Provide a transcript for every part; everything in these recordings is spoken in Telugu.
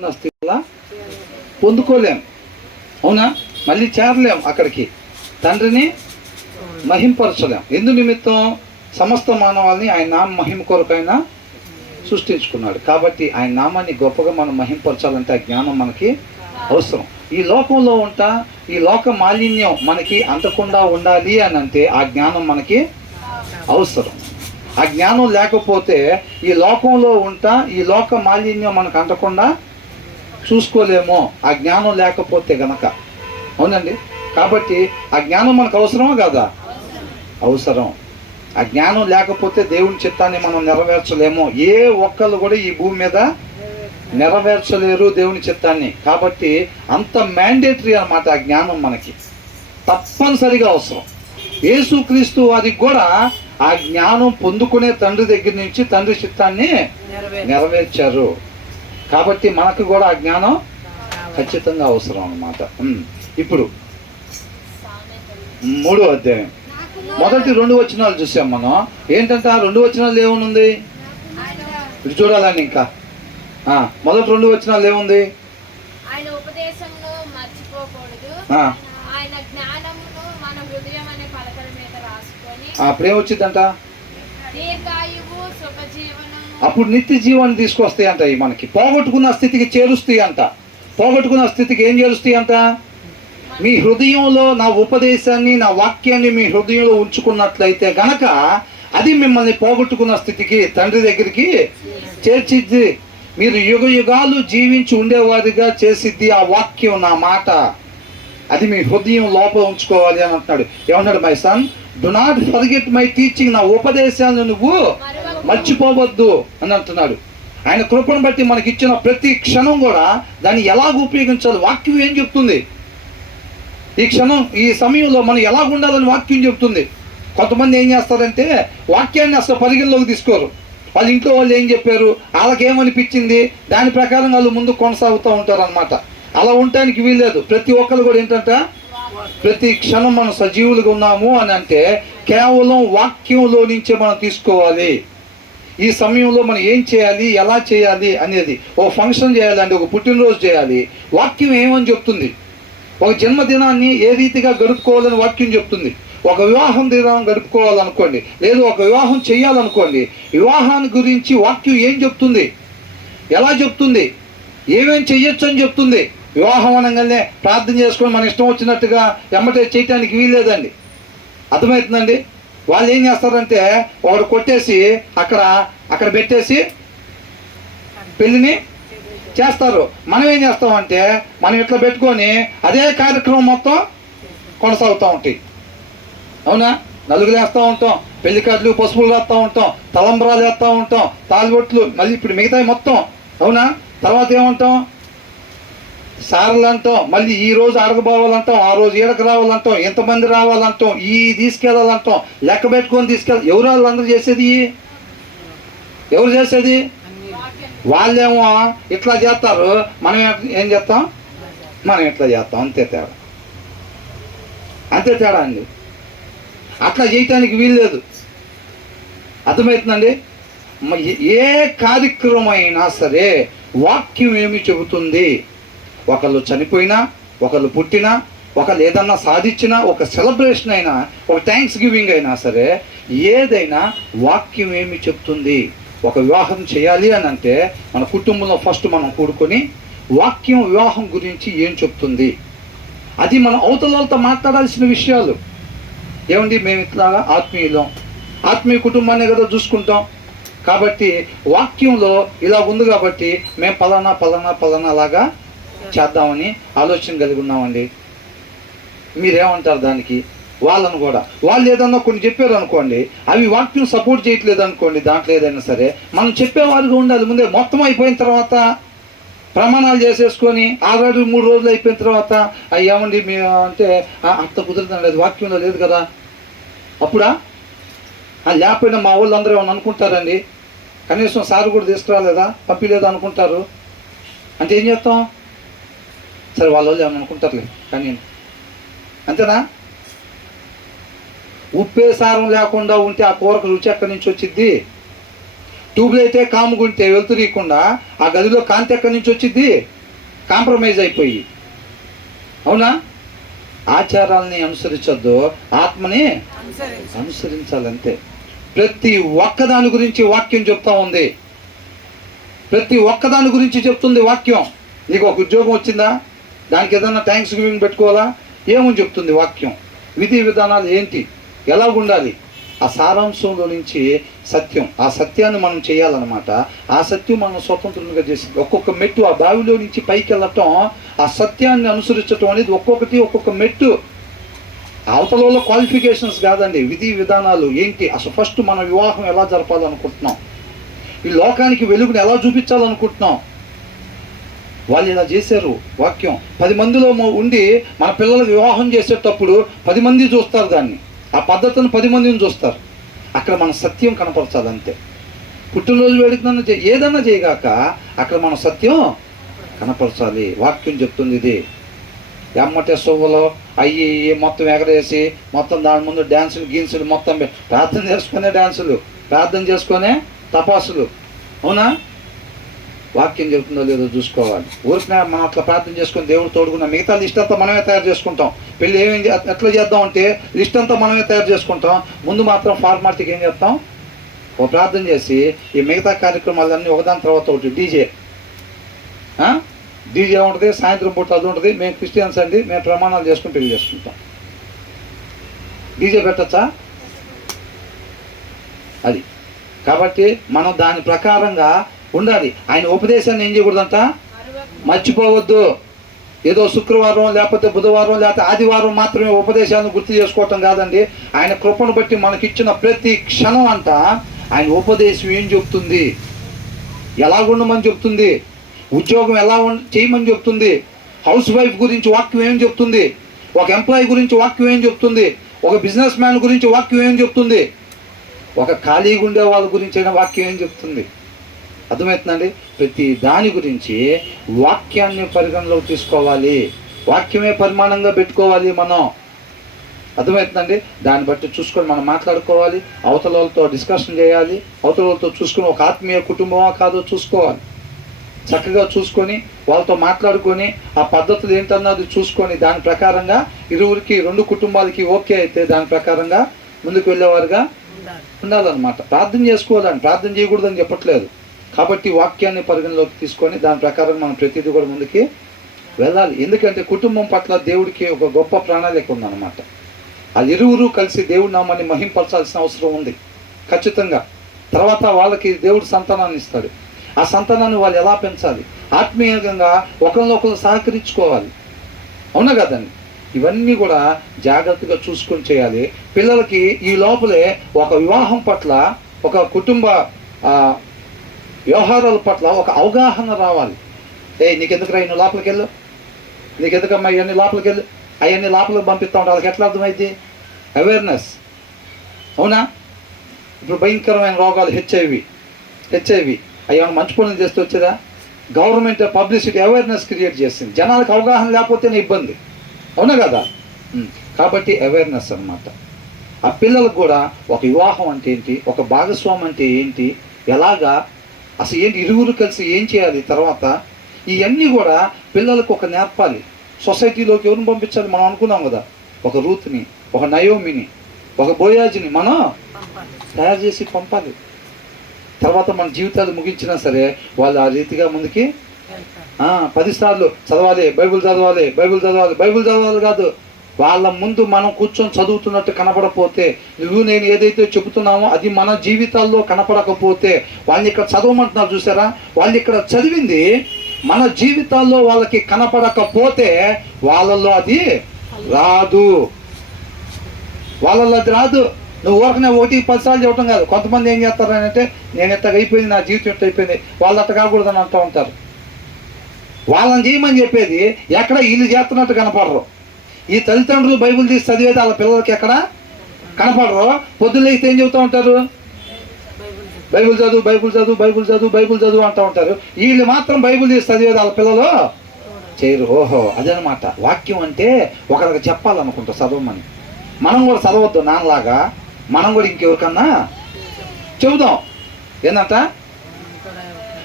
స్థితిలా పొందుకోలేం, అవునా? మళ్ళీ చేరలేం అక్కడికి, తండ్రిని మహింపరచలేం. ఎందు నిమిత్తం? సమస్త మానవాళిని ఆయన నామ మహిమ కొరకైనా సృష్టించుకున్నాడు. కాబట్టి ఆయన నామాన్ని గొప్పగా మనం మహింపరచాలంటే ఆ జ్ఞానం మనకి అవసరం. ఈ లోకంలో ఉంటా ఈ లోక మాలిన్యం మనకి అంటకుండా ఉండాలి అని అంటే ఆ జ్ఞానం మనకి అవసరం. ఆ జ్ఞానం లేకపోతే ఈ లోకంలో ఉంటా ఈ లోక మాలిన్యం మనకు అంటకుండా చూసుకోలేమో, ఆ జ్ఞానం లేకపోతే గనక. అవునండి. కాబట్టి ఆ జ్ఞానం మనకు అవసరమా కాదా? అవసరం. ఆ జ్ఞానం లేకపోతే దేవుని చిత్తాన్ని మనం నెరవేర్చలేము. ఏ ఒక్కళ్ళు కూడా ఈ భూమి మీద నెరవేర్చలేరు దేవుని చిత్తాన్ని. కాబట్టి అంత మ్యాండేటరీ అన్నమాట ఆ జ్ఞానం మనకి తప్పనిసరిగా అవసరం. యేసుక్రీస్తు వారికి కూడా ఆ జ్ఞానం పొందుకునే తండ్రి దగ్గర నుంచి తండ్రి చిత్తాన్ని నెరవేర్చారు. కాబట్టి మనకు కూడా ఆ జ్ఞానం ఖచ్చితంగా అవసరం అన్నమాట. ఇప్పుడు 3వ అధ్యాయం మొదటి 2 వచనాలు చూసాం మనం. ఏంటంటే ఆ 2 వచనాలు ఏముంది ఇది చూడాలండి. ఇంకా మొదటి 2 వచనాలు ఏముంది? అప్పుడేమొచ్చిందంట? అప్పుడు నిత్య జీవాన్ని తీసుకొస్తాయి అంట. మనకి పోగొట్టుకున్న స్థితికి చేరుస్తాయి అంట. పోగొట్టుకున్న స్థితికి ఏం చేరుస్తాయి అంట? మీ హృదయంలో నా ఉపదేశాన్ని నా వాక్యాన్ని మీ హృదయంలో ఉంచుకున్నట్లయితే గనక అది మిమ్మల్ని పోగొట్టుకున్న స్థితికి తండ్రి దగ్గరికి చేర్చిద్ది. మీరు యుగ యుగాలు జీవించి ఉండేవారిగా చేసిద్ది ఆ వాక్యం, నా మాట. అది మీ హృదయం లోపల ఉంచుకోవాలి అని అంటున్నాడు. ఏమన్నాడు? My son, do not forget my teaching. నా ఉపదేశాలను నువ్వు మర్చిపోవద్దు అని అంటున్నాడు. ఆయన కృపను బట్టి మనకి ఇచ్చిన ప్రతి క్షణం కూడా దాన్ని ఎలాగ ఉపయోగించాలి, వాక్యం ఏం చెప్తుంది, ఈ క్షణం ఈ సమయంలో మనం ఎలాగ ఉండాలని వాక్యం చెప్తుంది. కొంతమంది ఏం చేస్తారంటే వాక్యాన్ని అసలు పరిగణలోకి తీసుకోరు. వాళ్ళ ఇంట్లో వాళ్ళు ఏం చెప్పారు, వాళ్ళకేమనిపించింది దాని ప్రకారం వాళ్ళు ముందు కొనసాగుతూ ఉంటారు అనమాట. అలా ఉండటానికి వీల్లేదు. ప్రతి ఒక్కరు కూడా ఏంటంటే ప్రతి క్షణం మనం సజీవులుగా ఉన్నాము అని అంటే కేవలం వాక్యంలో నుంచే మనం తీసుకోవాలి. ఈ సమయంలో మనం ఏం చేయాలి, ఎలా చేయాలి అనేది. ఒక ఫంక్షన్ చేయాలంటే, ఒక పుట్టినరోజు చేయాలి, వాక్యం ఏమని చెప్తుంది. ఒక జన్మదినాన్ని ఏ రీతిగా గడుపుకోవాలని వాక్యం చెప్తుంది. ఒక వివాహం దినం గడుపుకోవాలనుకోండి, లేదు ఒక వివాహం చేయాలనుకోండి, వివాహాన్ని గురించి వాక్యం ఏం చెప్తుంది, ఎలా చెప్తుంది, ఏమేం చెయ్యొచ్చు అని చెప్తుంది. వివాహం అనగానే ప్రార్థన చేసుకొని మన ఇష్టం వచ్చినట్టుగా ఎమ్మటే చేయటానికి వీల్లేదండి. అర్థమవుతుందండి? వాళ్ళు ఏం చేస్తారంటే ఒకడు కొట్టేసి అక్కడ పెట్టేసి పెళ్ళిని చేస్తారు. మనం ఏం చేస్తామంటే మనం ఇట్లా పెట్టుకొని అదే కార్యక్రమం మొత్తం కొనసాగుతూ ఉంటాయి. అవునా? నలుగురు వేస్తూ ఉంటాం, పెళ్లి కార్డులు పసుపులు వేస్తూ ఉంటాం, తలంబరాలు వేస్తూ ఉంటాం, తాలిబొట్లు, మళ్ళీ ఇప్పుడు మిగతాయి మొత్తం. అవునా? తర్వాత ఏమంటాం? సార్లు అంటాం, మళ్ళీ ఈ రోజు అడగబోవాలంటాం, ఆ రోజు ఈడకు రావాలంటాం, ఎంతమంది రావాలంటాం, ఈ తీసుకెళ్ళాలంటాం, లెక్క పెట్టుకొని తీసుకెళ్ళాలి. ఎవరు వాళ్ళందరూ చేసేది? ఎవరు చేసేది? వాళ్ళేమో ఇట్లా చేస్తారు, మనం ఏం చేస్తాం? మనం ఇట్లా చేస్తాం. అంతే తేడా, అంతే తేడా అండి. అట్లా చేయటానికి వీల్లేదు. అర్థమవుతుందండి? ఏ కార్యక్రమం అయినా సరే వాక్యం ఏమి చెబుతుంది. ఒకళ్ళు చనిపోయినా, ఒకళ్ళు పుట్టినా, ఒకళ్ళు ఏదన్నా సాధించినా, ఒక సెలబ్రేషన్ అయినా, ఒక థ్యాంక్స్ గివింగ్ అయినా సరే ఏదైనా వాక్యం ఏమి చెప్తుంది. ఒక వివాహం చేయాలి అని అంటే మన కుటుంబంలో ఫస్ట్ మనం కూడుకొని వాక్యం వివాహం గురించి ఏం చెప్తుంది, అది మనం అవతలతో మాట్లాడాల్సిన విషయాలు. ఏమండి, మేము ఇట్లాగా ఆత్మీయులం, ఆత్మీయ కుటుంబాన్ని కదా చూసుకుంటాం. కాబట్టి వాక్యంలో ఇలా ఉంది కాబట్టి మేము పలానా పలానా పలానా లాగా చేద్దామని ఆలోచన కలిగి ఉన్నామండి. మీరేమంటారు దానికి? వాళ్ళను కూడా వాళ్ళు ఏదన్నా కొన్ని చెప్పారు అనుకోండి, అవి వాక్యం సపోర్ట్ చేయట్లేదు అనుకోండి, దాంట్లో ఏదైనా సరే మనం చెప్పేవారుగా ఉండాలి. ముందే మొత్తం అయిపోయిన తర్వాత ప్రమాణాలు చేసేసుకొని ఆల్రెడీ 3 రోజులు అయిపోయిన తర్వాత ఏమండి మేము అంటే అంత కుదురుతుంది, అది వాక్యంలో లేదు కదా. అప్పుడా లేకపోయినా మా వాళ్ళు అందరూ ఏమన్నా అనుకుంటారండి, కనీసం సార్ కూడా తీసుకురాలేదా, పంపిలేదా అనుకుంటారు. అంటే ఏం చేస్తాం? సరే వాళ్ళ వాళ్ళు ఏమన్నా అనుకుంటారులే కానీ, అంతేనా? ఉప్పే సారం లేకుండా ఉంటే ఆ కూరకు రుచి ఎక్కడి నుంచి వచ్చిద్ది? ట్యూబ్లు అయితే కాముకుంటే వెళ్తురీయకుండా ఆ గదిలో కాంతి ఎక్కడి నుంచి వచ్చింది? కాంప్రమైజ్ అయిపోయి. అవునా? ఆచారాలని అనుసరించొద్దు, ఆత్మని అనుసరించాలంతే. ప్రతి ఒక్కదాని గురించి వాక్యం చెప్తా ఉంది. ప్రతి ఒక్కదాని గురించి చెప్తుంది వాక్యం. నీకు ఒక ఉద్యోగం వచ్చిందా? దానికి ఏదన్నా థ్యాంక్స్ గివింగ్ పెట్టుకోవాలా? ఏమని చెప్తుంది వాక్యం? విధి విధానాలు ఏంటి, ఎలా ఉండాలి? ఆ సారాంశంలో నుంచి సత్యం, ఆ సత్యాన్ని మనం చేయాలన్నమాట. ఆ సత్యం మనం స్వతంత్రంగా చేసింది. ఒక్కొక్క మెట్టు ఆ బావిలో నుంచి పైకి వెళ్ళటం, ఆ సత్యాన్ని అనుసరించటం అనేది ఒక్కొక్కటి ఒక్కొక్క మెట్టు. అవతలలో క్వాలిఫికేషన్స్ కాదండి, విధి విధానాలు ఏంటి. అసలు ఫస్ట్ మన వివాహం ఎలా జరపాలనుకుంటున్నాం, ఈ లోకానికి వెలుగుని ఎలా చూపించాలనుకుంటున్నాం. వాళ్ళు ఇలా చేశారు. వాక్యం 10 మందిలో ఉండి మన పిల్లలకు వివాహం చేసేటప్పుడు 10 మంది చూస్తారు దాన్ని, ఆ పద్ధతిని 10 మందిని చూస్తారు. అక్కడ మన సత్యం కనపరచాలంతే. పుట్టినరోజు వేడుకన్నా ఏదన్నా చేయగాక అక్కడ మన సత్యం కనపరచాలి. వాక్యం చెప్తుంది ఇది. ఎమ్మటే సొవ్వలో అయ్యి మొత్తం ఎగరేసి మొత్తం దాని ముందు డ్యాన్సులు గీన్సులు మొత్తం ప్రార్థన చేసుకునే డ్యాన్సులు, ప్రార్థన చేసుకునే తపాసులు. అవునా? వాక్యం చెప్తుందో లేదో చూసుకోవాలి. ఊరికనే మనం అట్లా ప్రార్థన చేసుకుని దేవుడు తోడుకున్న మిగతా లిస్ట్ అంతా మనమే తయారు చేసుకుంటాం. పెళ్ళి ఎట్లా చేద్దాం అంటే లిస్ట్ అంతా మనమే తయారు చేసుకుంటాం. ముందు మాత్రం ఫార్మాలిటీకి ఏం చేస్తాం? ఓ ప్రార్థన చేసి ఈ మిగతా కార్యక్రమాలన్నీ ఒకదాని తర్వాత ఒకటి. డీజే ఉంటుంది, సాయంత్రం పూట అది ఉంటుంది. మేము క్రిస్టియన్స్ అండి, మేము ప్రమాణాలు చేసుకుని పెళ్లి చేసుకుంటాం. డీజే పెట్టచ్చా? అది కాబట్టి మనం దాని ప్రకారంగా ఉండాలి. ఆయన ఉపదేశాన్ని ఏం చేయకూడదంట? మర్చిపోవద్దు. ఏదో శుక్రవారం లేకపోతే బుధవారం లేకపోతే ఆదివారం మాత్రమే ఉపదేశాన్ని గుర్తు చేసుకోవటం కాదండి. ఆయన కృపను బట్టి మనకిచ్చిన ప్రతి క్షణం అంట ఆయన ఉపదేశం ఏం చెప్తుంది, ఎలా ఉండమని చెప్తుంది, ఉద్యోగం ఎలా చేయమని చెప్తుంది, హౌస్ వైఫ్ గురించి వాక్యం ఏం చెప్తుంది, ఒక ఎంప్లాయీ గురించి వాక్యం ఏం చెప్తుంది, ఒక బిజినెస్ మ్యాన్ గురించి వాక్యం ఏం చెప్తుంది, ఒక ఖాళీగా ఉండే వాళ్ళ గురించి అయినా వాక్యం ఏం చెప్తుంది. అర్థమవుతుందండి? ప్రతి దాని గురించి వాక్యాన్ని పరిగణలోకి తీసుకోవాలి. వాక్యమే పరిమాణంగా పెట్టుకోవాలి మనం. అర్థమవుతుందండి? దాన్ని బట్టి చూసుకొని మనం మాట్లాడుకోవాలి, అవతల వాళ్ళతో డిస్కషన్ చేయాలి, అవతల వాళ్ళతో చూసుకొని ఒక ఆత్మీయ కుటుంబమా కాదో చూసుకోవాలి. చక్కగా చూసుకొని వాళ్ళతో మాట్లాడుకొని ఆ పద్ధతులు ఏంటన్నది చూసుకొని దాని ప్రకారంగా ఇరువురికి 2 కుటుంబాలకి ఓకే అయితే దాని ప్రకారంగా ముందుకు వెళ్ళేవారుగా ఉండాలన్నమాట. ప్రార్థన చేసుకోవాలని, ప్రార్థన చేయకూడదని చెప్పట్లేదు. కాబట్టి వాక్యాన్ని పరిగణలోకి తీసుకొని దాని ప్రకారం మనం ప్రతిదీ కూడా ముందుకి వెళ్ళాలి. ఎందుకంటే కుటుంబం పట్ల దేవుడికి ఒక గొప్ప ప్రణాళిక ఉందన్నమాట. ఆ ఇరువురు కలిసి దేవుడి నామాన్ని మహింపరచాల్సిన అవసరం ఉంది ఖచ్చితంగా. తర్వాత వాళ్ళకి దేవుడు సంతానాన్ని ఇస్తాడు. ఆ సంతానాన్ని వాళ్ళు ఎలా పెంచాలి, ఆత్మీయంగా ఒకరినొకరు సహకరించుకోవాలి. అవునా కదండి? ఇవన్నీ కూడా జాగ్రత్తగా చూసుకొని చేయాలి. పిల్లలకి ఈ లోపలే ఒక వివాహం పట్ల, ఒక కుటుంబ వ్యవహారాల పట్ల ఒక అవగాహన రావాలి. నీకెందుకు రా నువ్వు లోపలికి వెళ్ళు, నీకెందుకమ్మా ఇవన్నీ లోపలికి వెళ్ళు, అవన్నీ లోపలికి పంపిస్తూ ఉంటారు. వాళ్ళకి ఎట్లా అర్థమైంది? అవేర్నెస్. అవునా? ఇప్పుడు భయంకరమైన రోగాలు హెచ్ఐవి అవి మంచి పనులు చేస్తూ వచ్చేదా? గవర్నమెంట్ పబ్లిసిటీ అవేర్నెస్ క్రియేట్ చేసింది. జనాలకు అవగాహన లేకపోతేనే ఇబ్బంది. అవునా కదా? కాబట్టి అవేర్నెస్ అన్నమాట. ఆ పిల్లలకు కూడా ఒక వివాహం అంటే ఏంటి, ఒక భాగస్వామి అంటే ఏంటి, ఎలాగా అసలు ఏంటి, ఇరువురు కలిసి ఏం చేయాలి, తర్వాత ఇవన్నీ కూడా పిల్లలకు ఒక నేర్పాలి. సొసైటీలోకి ఎవరిని పంపించాలి? మనం అనుకున్నాం కదా, ఒక రూత్ని, ఒక నయోమిని, ఒక బోయాజిని మనం తయారు చేసి పంపాలి. తర్వాత మన జీవితాలు ముగించినా సరే వాళ్ళు ఆ రీతిగా ముందుకి 10 సార్లు చదవాలి, బైబిల్ చదవాలి కాదు. వాళ్ళ ముందు మనం కూర్చొని చదువుతున్నట్టు కనపడకపోతే, నువ్వు నేను ఏదైతే చెబుతున్నామో అది మన జీవితాల్లో కనపడకపోతే, వాళ్ళని ఇక్కడ చదవమంటున్నారు చూసారా, వాళ్ళు ఇక్కడ చదివింది మన జీవితాల్లో వాళ్ళకి కనపడకపోతే వాళ్ళల్లో అది రాదు. నువ్వు ఊరకనే 1-10 సార్లు చెప్పడం కాదు. కొంతమంది ఏం చేస్తారు అంటే, నేను ఎట్టగా అయిపోయింది, నా జీవితం ఎట్ట అయిపోయింది, వాళ్ళు అట్ట కాకూడదని అంటూ ఉంటారు. వాళ్ళని చేయమని చెప్పేది ఎక్కడ వీళ్ళు చేస్తున్నట్టు కనపడరు. ఈ తల్లిదండ్రులు బైబిల్ తీసి చదివేది వాళ్ళ పిల్లలకి ఎక్కడ కనపడరు. పొద్దున్నైతే ఏం చెబుతూ ఉంటారు? బైబిల్ చదువు అంటూ ఉంటారు. వీళ్ళు మాత్రం బైబిల్ తీసి చదివేది వాళ్ళ పిల్లలు చేయరు. ఓహో, అదనమాట వాక్యం అంటే. ఒకరికి చెప్పాలనుకుంటా చదవమని. మనం కూడా చదవద్దు నాన్నలాగా, మనం కూడా ఇంకెవరికన్నా చెబుదాం. ఏంటంట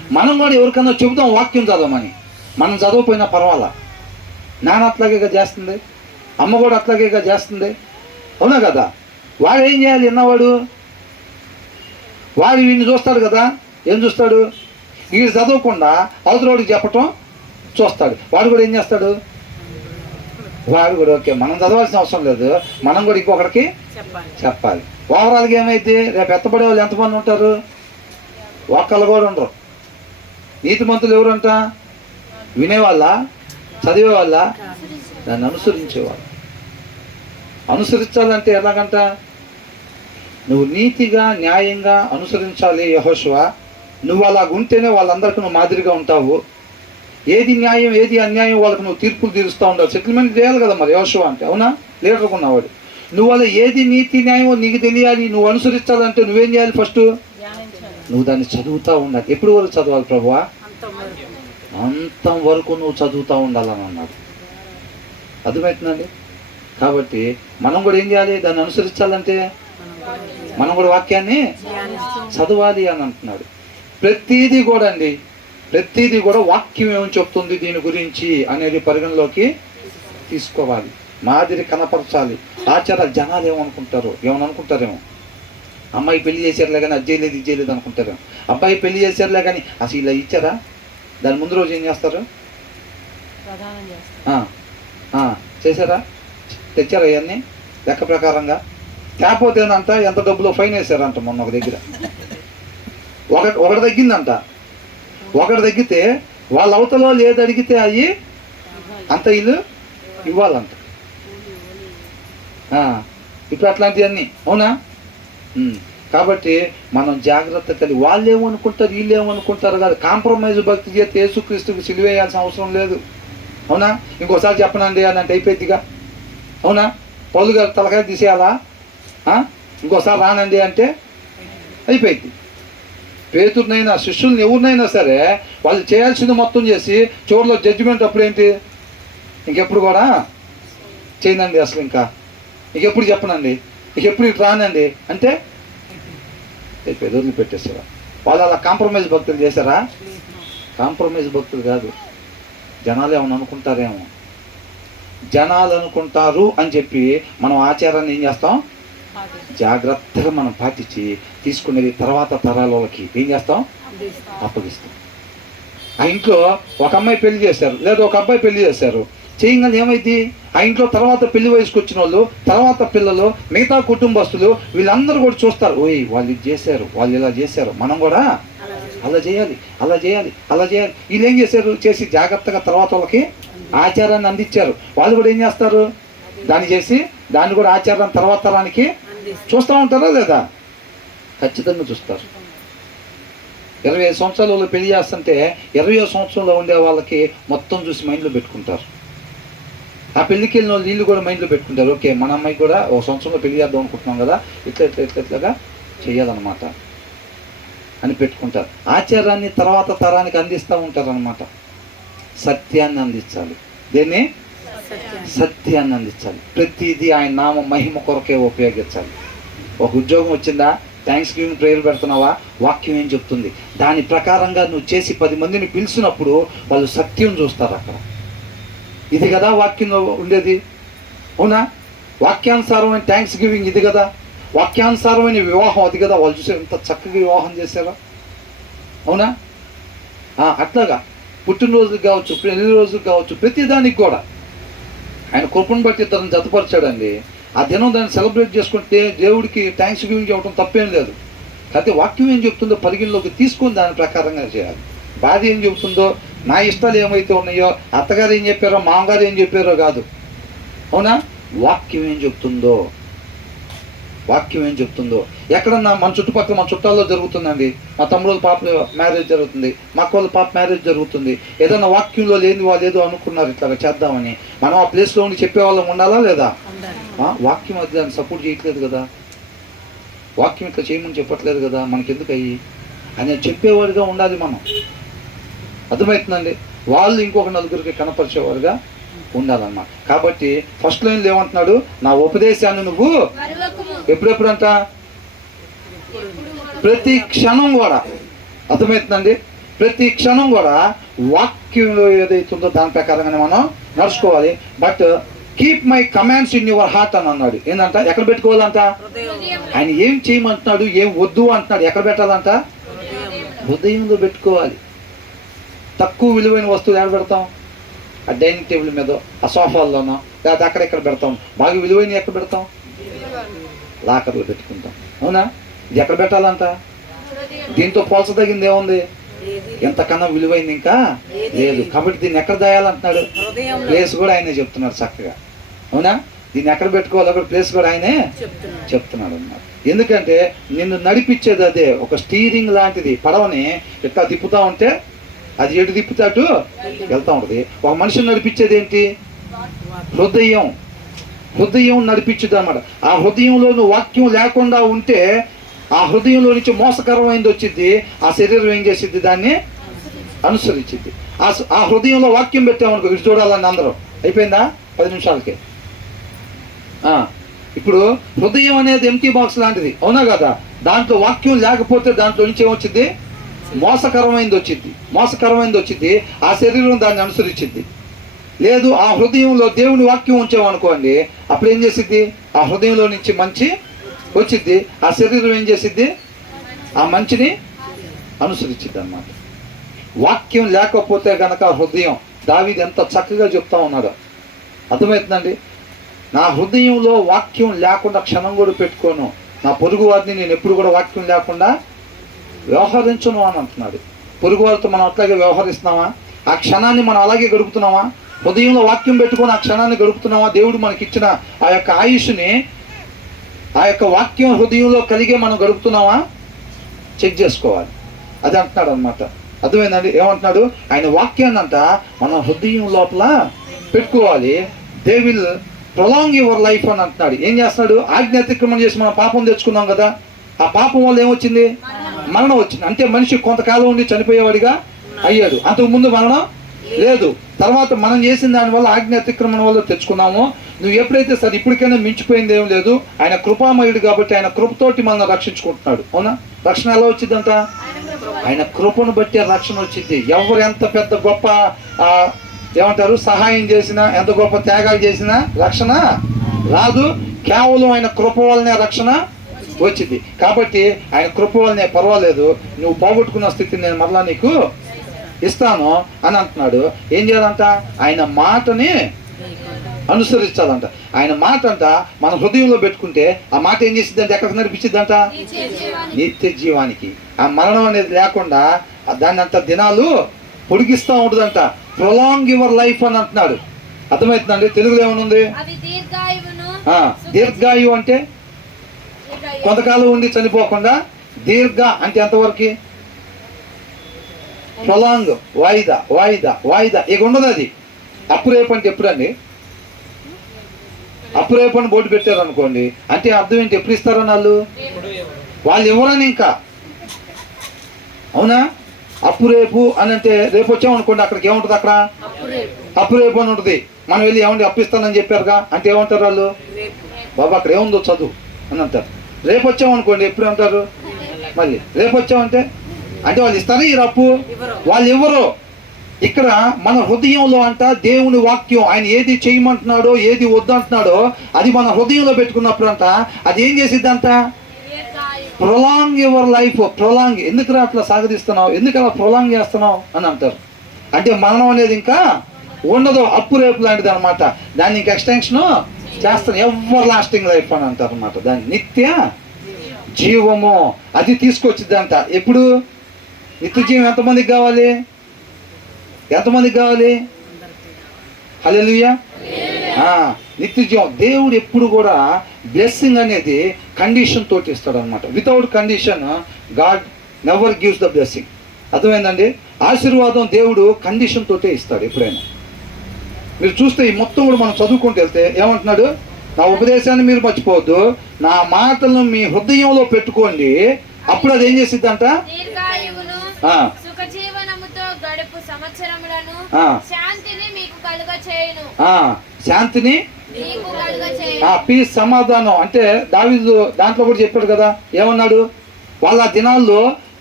మనం కూడా ఎవరికైనా చెబుతాం వాక్యం చదవమని. మనం చదవకపోయినా పర్వాలా. నాన్న అట్లాగేగా చేస్తుంది, అమ్మ కూడా అట్లాగేగా చేస్తుంది, అవునా కదా? వాడు ఏం చేయాలి? విన్నవాడు వాడు వీడిని చూస్తాడు కదా. ఏం చూస్తాడు? వీడు చదవకుండా అవతలోడికి చెప్పటం చూస్తాడు. వాడు కూడా ఏం చేస్తాడు? వాడు కూడా ఓకే మనం చదవాల్సిన అవసరం లేదు, మనం కూడా ఇంకొకరికి చెప్పాలి. ఓవరాల్గా ఏమైతే రేపు ఎత్తబడే వాళ్ళు ఎంతమంది ఉంటారు? ఒక్కళ్ళు కూడా ఉండరు. నీతిమంతులు ఎవరంట? వినేవాళ్ళ, చదివేవాళ్ళ, దాన్ని అనుసరించేవాళ్ళు. అనుసరించాలంటే ఎలాగంట? నువ్వు నీతిగా న్యాయంగా అనుసరించాలి యెహోషువ. నువ్వు అలాగ ఉంటేనే వాళ్ళందరికీ నువ్వు మాదిరిగా ఉంటావు. ఏది న్యాయం ఏది అన్యాయం వాళ్ళకు నువ్వు తీర్పులు తీరుస్తూ ఉండాలి. సెటిల్మెంట్ చేయాలి కదా మరి యెహోషువ అంటే, అవునా? లీడర్గా ఉన్నవాడు. నువ్వు అలా ఏది నీతి న్యాయమో నీకు తెలియాలి, నువ్వు అనుసరించాలంటే నువ్వేం చేయాలి? ఫస్ట్ నువ్వు దాన్ని చదువుతూ ఉండాలి. ఎప్పుడు వరకు చదవాలి ప్రభువా? అంతం వరకు నువ్వు చదువుతూ ఉండాలని అన్నాడు. అర్థమవుతుందండి? కాబట్టి మనం కూడా ఏం చేయాలి? దాన్ని అనుసరించాలంటే మనం కూడా వాక్యాన్ని చదవాలి అని అంటున్నాడు. ప్రతిదీ కూడా అండి, ప్రతిదీ కూడా వాక్యం ఏమని చెప్తుంది దీని గురించి అనేది పరిగణలోకి తీసుకోవాలి. మాదిరి కనపరచాలి. ఆచారాలు జనాలు ఏమనుకుంటారు, ఏమనుకుంటారేమో. అమ్మాయి పెళ్లి చేశారులే కానీ అది చేయలేదు ఇది చేయలేదు అనుకుంటారేమో. అబ్బాయి పెళ్లి చేశారులే కానీ అసలు ఇలా ఇచ్చారా? దాని ముందు రోజు ఏం చేస్తారు? చేశారా? తెచ్చారా ఇవన్నీ లెక్క ప్రకారంగా? తేపోతేనంట ఎంత డబ్బులో ఫైన్ వేశారంట మొన్న ఒక దగ్గర. ఒకటి తగ్గిందంట. ఒకటి తగ్గితే వాళ్ళ అవతలో లేదు అడిగితే అయ్యి అంత ఇల్లు ఇవ్వాలంట. ఇప్పుడు అట్లాంటివన్నీ, అవునా? కాబట్టి మనం జాగ్రత్త కలిగి వాళ్ళు ఏమనుకుంటారు వీళ్ళు ఏమనుకుంటారు కాదు. కాంప్రమైజ్ భక్తి చేస్తే యేసుక్రీస్తుకి సిలువేయాల్సిన అవసరం లేదు, అవునా? ఇంకోసారి చెప్పనండి అని అంటే అయిపోయిద్దిగా, అవునా? పౌలు గారు తలకాయ తీసేయాలా? ఇంకోసారి రానండి అంటే అయిపోయింది. పేతురునైనా శిష్యుల్ని ఎవరినైనా సరే వాళ్ళు చేయాల్సింది మొత్తం చేసి చివరిలో జడ్జిమెంట్ అప్పుడేంటి? ఇంకెప్పుడు కూడా చేయనండి, అసలు ఇంకా ఇంకెప్పుడు చెప్పనండి, ఇంకెప్పుడు ఇటు రానండి అంటే అయిపోయింది, వదిలిపెట్టేసారా? వాళ్ళు అలా కాంప్రమైజ్ భక్తులు చేశారా? కాంప్రమైజ్ భక్తులు కాదు. జనాలు ఏమని అనుకుంటారేమో, జనాలు అనుకుంటారు అని చెప్పి మనం ఆచారాన్ని ఏం చేస్తాం? జాగ్రత్తగా మనం పాటించి తీసుకునేది తర్వాత తరాలకి ఏం చేస్తాం? అప్పగిస్తాం. ఆ ఇంట్లో ఒక అమ్మాయి పెళ్లి చేశారు లేదా ఒక అబ్బాయి పెళ్లి చేశారు, చేయగానే ఏమైంది? ఆ ఇంట్లో తర్వాత పెళ్లి వయసుకు వచ్చిన వాళ్ళు, తర్వాత పిల్లలు, మిగతా కుటుంబస్తులు వీళ్ళందరూ కూడా చూస్తారు, ఓయ్ వాళ్ళు ఇది చేశారు, వాళ్ళు ఇలా చేశారు, మనం కూడా అలా చేయాలి, అలా చేయాలి, అలా చేయాలి. వీళ్ళు ఏం చేశారు? చేసి జాగ్రత్తగా తర్వాత వాళ్ళకి ఆచారాన్ని అందించారు. వాళ్ళు కూడా ఏం చేస్తారు? దాన్ని చేసి దాన్ని కూడా ఆచారాన్ని తర్వాత తరానికి చూస్తూ ఉంటారా లేదా? ఖచ్చితంగా చూస్తారు. 25 సంవత్సరాల వాళ్ళు పెళ్లి చేస్తుంటే 20వ సంవత్సరంలో ఉండే వాళ్ళకి మొత్తం చూసి మైండ్లో పెట్టుకుంటారు. ఆ పెళ్లికి వెళ్ళిన వాళ్ళు వీళ్ళు కూడా మైండ్లో పెట్టుకుంటారు, ఓకే మన అమ్మాయి కూడా ఒక సంవత్సరంలో పెళ్లి చేద్దాం అనుకుంటున్నాం కదా, ఇట్లాగా చేయాలన్నమాట అని పెట్టుకుంటారు. ఆచారాన్ని తర్వాత తరానికి అందిస్తూ ఉంటారు అన్నమాట. సత్యాన్ని అందించాలి. దేన్ని? సత్యాన్ని అందించాలి. ప్రతిదీ ఆయన నామ మహిమ కొరకే ఉపయోగించాలి. ఒక ఉద్యోగం వచ్చిందా, థ్యాంక్స్ గివింగ్ ప్రేయర్ పెడుతున్నావా, వాక్యం ఏం చెప్తుంది దాని ప్రకారంగా నువ్వు చేసి 10 మందిని పిలిచినప్పుడు వాళ్ళు సత్యం చూస్తారు అక్కడ. ఇది కదా వాక్యంలో ఉండేది, అవునా? వాక్యానుసారమైన థ్యాంక్స్ గివింగ్ ఇది కదా, వాక్యానుసారమైన వివాహం అది కదా. వాళ్ళు చూసే ఎంత చక్కగా వివాహం చేశారో, అవునా? అట్లాగా పుట్టినరోజుకి కావచ్చు, పెళ్లి రోజుకి కావచ్చు, ప్రతిదానికి కూడా ఆయన కృపను బట్టి ఇద్దరిని జతపరిచాడండి. ఆ దినం దాన్ని సెలబ్రేట్ చేసుకుంటే దేవుడికి థ్యాంక్స్ గివింగ్ చెప్పడం తప్పేం లేదు. అయితే వాక్యం ఏం చెప్తుందో పరిగణలోకి తీసుకొని దాని ప్రకారంగా చేయాలి. భార్య ఏం చెబుతుందో, నా ఇష్టాలు ఏమైతే ఉన్నాయో, అత్తగారు ఏం చెప్పారో, మామగారు ఏం చెప్పారో కాదు, అవునా? వాక్యం ఏం చెప్తుందో, వాక్యం ఏం చెప్తుందో. ఎక్కడన్నా మన చుట్టుపక్కల మన చుట్టాల్లో జరుగుతుందండి, మా తమ్ముడు పాప మ్యారేజ్ జరుగుతుంది, మా వాళ్ళ పాప మ్యారేజ్ జరుగుతుంది, ఏదన్నా వాక్యంలో లేని వాళ్ళు ఏదో అనుకున్నారు ఇట్లా చేద్దామని, మనం ఆ ప్లేస్లో ఉండి చెప్పేవాళ్ళం ఉండాలా లేదా? వాక్యం అది దాన్ని సపోర్ట్ చేయట్లేదు కదా, వాక్యం ఇట్లా చేయమని చెప్పట్లేదు కదా, మనకెందుకు అయ్యి అని చెప్పేవాడిగా ఉండాలి మనం. అర్థమవుతుందండి? వాళ్ళు ఇంకొక నలుగురికి కనపరిచేవారుగా ఉండాలన్నమాట. కాబట్టి ఫస్ట్ లైన్లో ఏమంటున్నాడు? నా ఉపదేశాన్ని నువ్వు ఎప్పుడెప్పుడంట? ప్రతి క్షణం కూడా. అర్థమవుతుందండి? ప్రతి క్షణం కూడా వాక్యంలో ఏదైతుందో దాని ప్రకారంగానే మనం నడుచుకోవాలి. But keep my commands in your heart అని అన్నాడు. ఏంటంట? ఎక్కడ పెట్టుకోవాలంట? ఆయన ఏం చేయమంటున్నాడు, ఏం వద్దు అంటున్నాడు, ఎక్కడ పెట్టాలంట? హృదయంలో పెట్టుకోవాలి. తక్కువ విలువైన వస్తువులు ఎక్కడ పెడతాం? ఆ డైనింగ్ టేబుల్ మీద, ఆ సోఫాల్లోనో, లేకపోతే అక్కడెక్కడ పెడతాం. బాగా విలువైన ఎక్కడ పెడతాం? లాకర్లో పెట్టుకుంటాం. అవునా? ఇది ఎక్కడ పెట్టాలంట? దీంతో పోల్చదగింది ఏముంది? ఎంతకన్నా విలువైంది ఇంకా లేదు. కాబట్టి దీన్ని ఎక్కడ దాయాలంటున్నాడు? ప్లేస్ కూడా ఆయనే చెప్తున్నాడు చక్కగా. అవునా? దీన్ని ఎక్కడ పెట్టుకోవాలి, అక్కడ ప్లేస్ కూడా ఆయనే చెప్తున్నాడు అన్నమాట. ఎందుకంటే నిన్ను నడిపించేది అదే. ఒక స్టీరింగ్ లాంటిది. పడవని ఎట్లా తిప్పుతా ఉంటే అది ఎటు తిప్పుతాటు వెళ్తూ ఉంటుంది. ఒక మనిషిని నడిపించేది ఏంటి? హృదయం. హృదయం నడిపించుద్ది అన్నమాట. ఆ హృదయంలో వాక్యం లేకుండా ఉంటే ఆ హృదయంలో నుంచి మోసకరమైంది వచ్చింది. ఆ శరీరం ఏం చేసిద్ది? దాన్ని అనుసరించింది. ఆ హృదయంలో వాక్యం పెట్టామనుకో, ఇటు చూడాలని అందరూ అయిపోయిందా 10 నిమిషాలకి. ఇప్పుడు హృదయం అనేది ఎంటీ బాక్స్ లాంటిది. అవునా కదా? దాంట్లో వాక్యం లేకపోతే దాంట్లో నుంచి ఏమొచ్చింది? మోసకరమైంది వచ్చింది. ఆ శరీరం దాన్ని అనుసరించింది. లేదు, ఆ హృదయంలో దేవుని వాక్యం ఉంచామనుకోండి, అప్పుడు ఏం చేసిద్ది? ఆ హృదయంలో నుంచి మంచి వచ్చిద్ది. ఆ శరీరం ఏం చేసిద్ది? ఆ మంచిని అనుసరించిద్ది అన్నమాట. వాక్యం లేకపోతే గనక హృదయం, దావీదు ఎంత చక్కగా చెప్తా ఉన్నాడో అర్థమవుతుందండి. నా హృదయంలో వాక్యం లేకుండా క్షణం కూడా పెట్టుకోను, నా పొరుగు వారిని నేను ఎప్పుడు కూడా వాక్యం లేకుండా వ్యవహరించను అని అంటున్నాడు. పొరుగు వారితో మనం అట్లాగే వ్యవహరిస్తున్నామా? ఆ క్షణాన్ని మనం అలాగే గడుపుతున్నామా? హృదయంలో వాక్యం పెట్టుకొని ఆ క్షణాన్ని గడుపుతున్నామా? దేవుడు మనకిచ్చిన ఆ యొక్క ఆయుష్ని, ఆ యొక్క వాక్యం హృదయంలో కలిగే మనం గడుపుతున్నామా? చెక్ చేసుకోవాలి. అది అంటున్నాడు అనమాట. అర్థమైందండి? ఏమంటున్నాడు? ఆయన వాక్యాన్ని అంట మనం హృదయం లోపల పెట్టుకోవాలి. They will prolong your life అని అంటున్నాడు. ఏం చేస్తున్నాడు? ఆజ్ఞ అతిక్రమణ చేసి మనం పాపం తెచ్చుకున్నాం కదా. ఆ పాపం వల్ల ఏమొచ్చింది? మరణం వచ్చింది. అంటే మనిషి కొంతకాలం ఉండి చనిపోయేవాడిగా అయ్యాడు. అంతకుముందు మరణం లేదు. తర్వాత మనం చేసిన దానివల్ల ఆజ్ఞ అతిక్రమణ వల్ల తెచ్చుకున్నాము. నువ్వు ఎప్పుడైతే సరే ఇప్పటికైనా మించిపోయింది ఏం లేదు. ఆయన కృపామయుడు కాబట్టి ఆయన కృపతోటి మనం రక్షించుకుంటున్నాడు. అవునా? రక్షణ ఎలా వచ్చిందంట? ఆయన కృపను బట్టి రక్షణ వచ్చింది. ఎవరు ఎంత పెద్ద గొప్ప ఏమంటారు సహాయం చేసినా, ఎంత గొప్ప త్యాగాలు చేసినా రక్షణ రాదు. కేవలం ఆయన కృప వల్లనే రక్షణ వచ్చింది. కాబట్టి ఆయన కృప వల్లనే పర్వాలేదు, నువ్వు పోగొట్టుకున్న స్థితిని నేను మరలా నీకు ఇస్తాను అని అంటున్నాడు. ఏం చేయాలంట? ఆయన మాటని అనుసరించాలంట. ఆయన మాట అంట మన హృదయంలో పెట్టుకుంటే ఆ మాట ఏం చేసిద్దంటే ఎక్కడికి నడిపించిద్దంట? నిత్య జీవానికి. ఆ మరణం అనేది లేకుండా దాన్ని అంత దినాలు పొడిగిస్తూ ఉంటుందంట. ప్రొలాంగ్ యువర్ లైఫ్ అని అంటున్నాడు. అర్థమవుతుందండి? తెలుగులో ఏమనుంది? దీర్ఘాయు అంటే కొంతకాలం ఉండి చనిపోకుండా, దీర్ఘ అంటే ఎంతవరకు? ప్రొలాంగ్, వాయిదా ఇక ఉండదు. అది అప్పురేపు అంటే ఎప్పుడండి? అప్పురేపు అని బోర్డు పెట్టారు అనుకోండి, అంటే అర్థం ఏంటి? ఎప్పుడు ఇస్తారని వాళ్ళు ఎవరని ఇంకా. అవునా? అప్పురేపు అని అంటే రేపు వచ్చామనుకోండి, అక్కడికి ఏముంటుంది? అక్కడ అప్పురేపు అని ఉంటుంది. మనం వెళ్ళి ఏమండి అప్పిస్తానని చెప్పారుగా అంటే ఏమంటారు వాళ్ళు? బాబా అక్కడ ఏముందో చదువు అని అంటారు. రేపు వచ్చామనుకోండి ఎప్పుడు అంటారు? మళ్ళీ రేపు వచ్చామంటే అంటే వాళ్ళు ఇస్తారా ఈ అప్పు? వాళ్ళు ఎవరు? ఇక్కడ మన హృదయంలో అంట దేవుని వాక్యం, ఆయన ఏది చేయమంటున్నాడో ఏది వద్దంటున్నాడో అది మన హృదయంలో పెట్టుకున్నప్పుడు అంట అది ఏం చేసిద్దంట? Prolong your life. ప్రొలాంగ్ ఎందుకు అట్లా సాగదీస్తున్నావు, ఎందుకు అలా ప్రొలాంగ్ చేస్తున్నావు అని అంటారు. అంటే మరణం అనేది ఇంకా ఉండదు, అప్పు రేపు లాంటిది అనమాట. దాన్ని ఇంకా ఎక్స్టెన్షన్ చేస్తాను. ఎవర్ లాస్టింగ్ లైఫ్ అని అంటారు అనమాట. దాన్ని నిత్య జీవము అది తీసుకొచ్చిద్దంట. ఎప్పుడు? నిత్య జీవం ఎంతమందికి కావాలి? ఎంతమందికి కావాలి? హల్లెలూయా. నిత్య జీవం. దేవుడు ఎప్పుడు కూడా బ్లెస్సింగ్ అనేది కండిషన్ తోటి ఇస్తాడు అనమాట. Without condition God never gives the blessing. అర్థమైందండి? ఆశీర్వాదం దేవుడు కండిషన్ తోటే ఇస్తాడు ఎప్పుడైనా. మీరు చూస్తే ఈ మొత్తం కూడా మనం చదువుకుంటూ వెళ్తే ఏమంటున్నాడు? నా ఉపదేశాన్ని మీరు మర్చిపోవద్దు, నా మాటలను మీ హృదయంలో పెట్టుకోండి, అప్పుడు అది ఏం చేసిద్దంట? శాంతిని, పీస్, సమాధానం. అంటే దావీదు దాంట్లో కూడా చెప్పాడు కదా, ఏమన్నాడు? వాళ్ళ దినాల్లో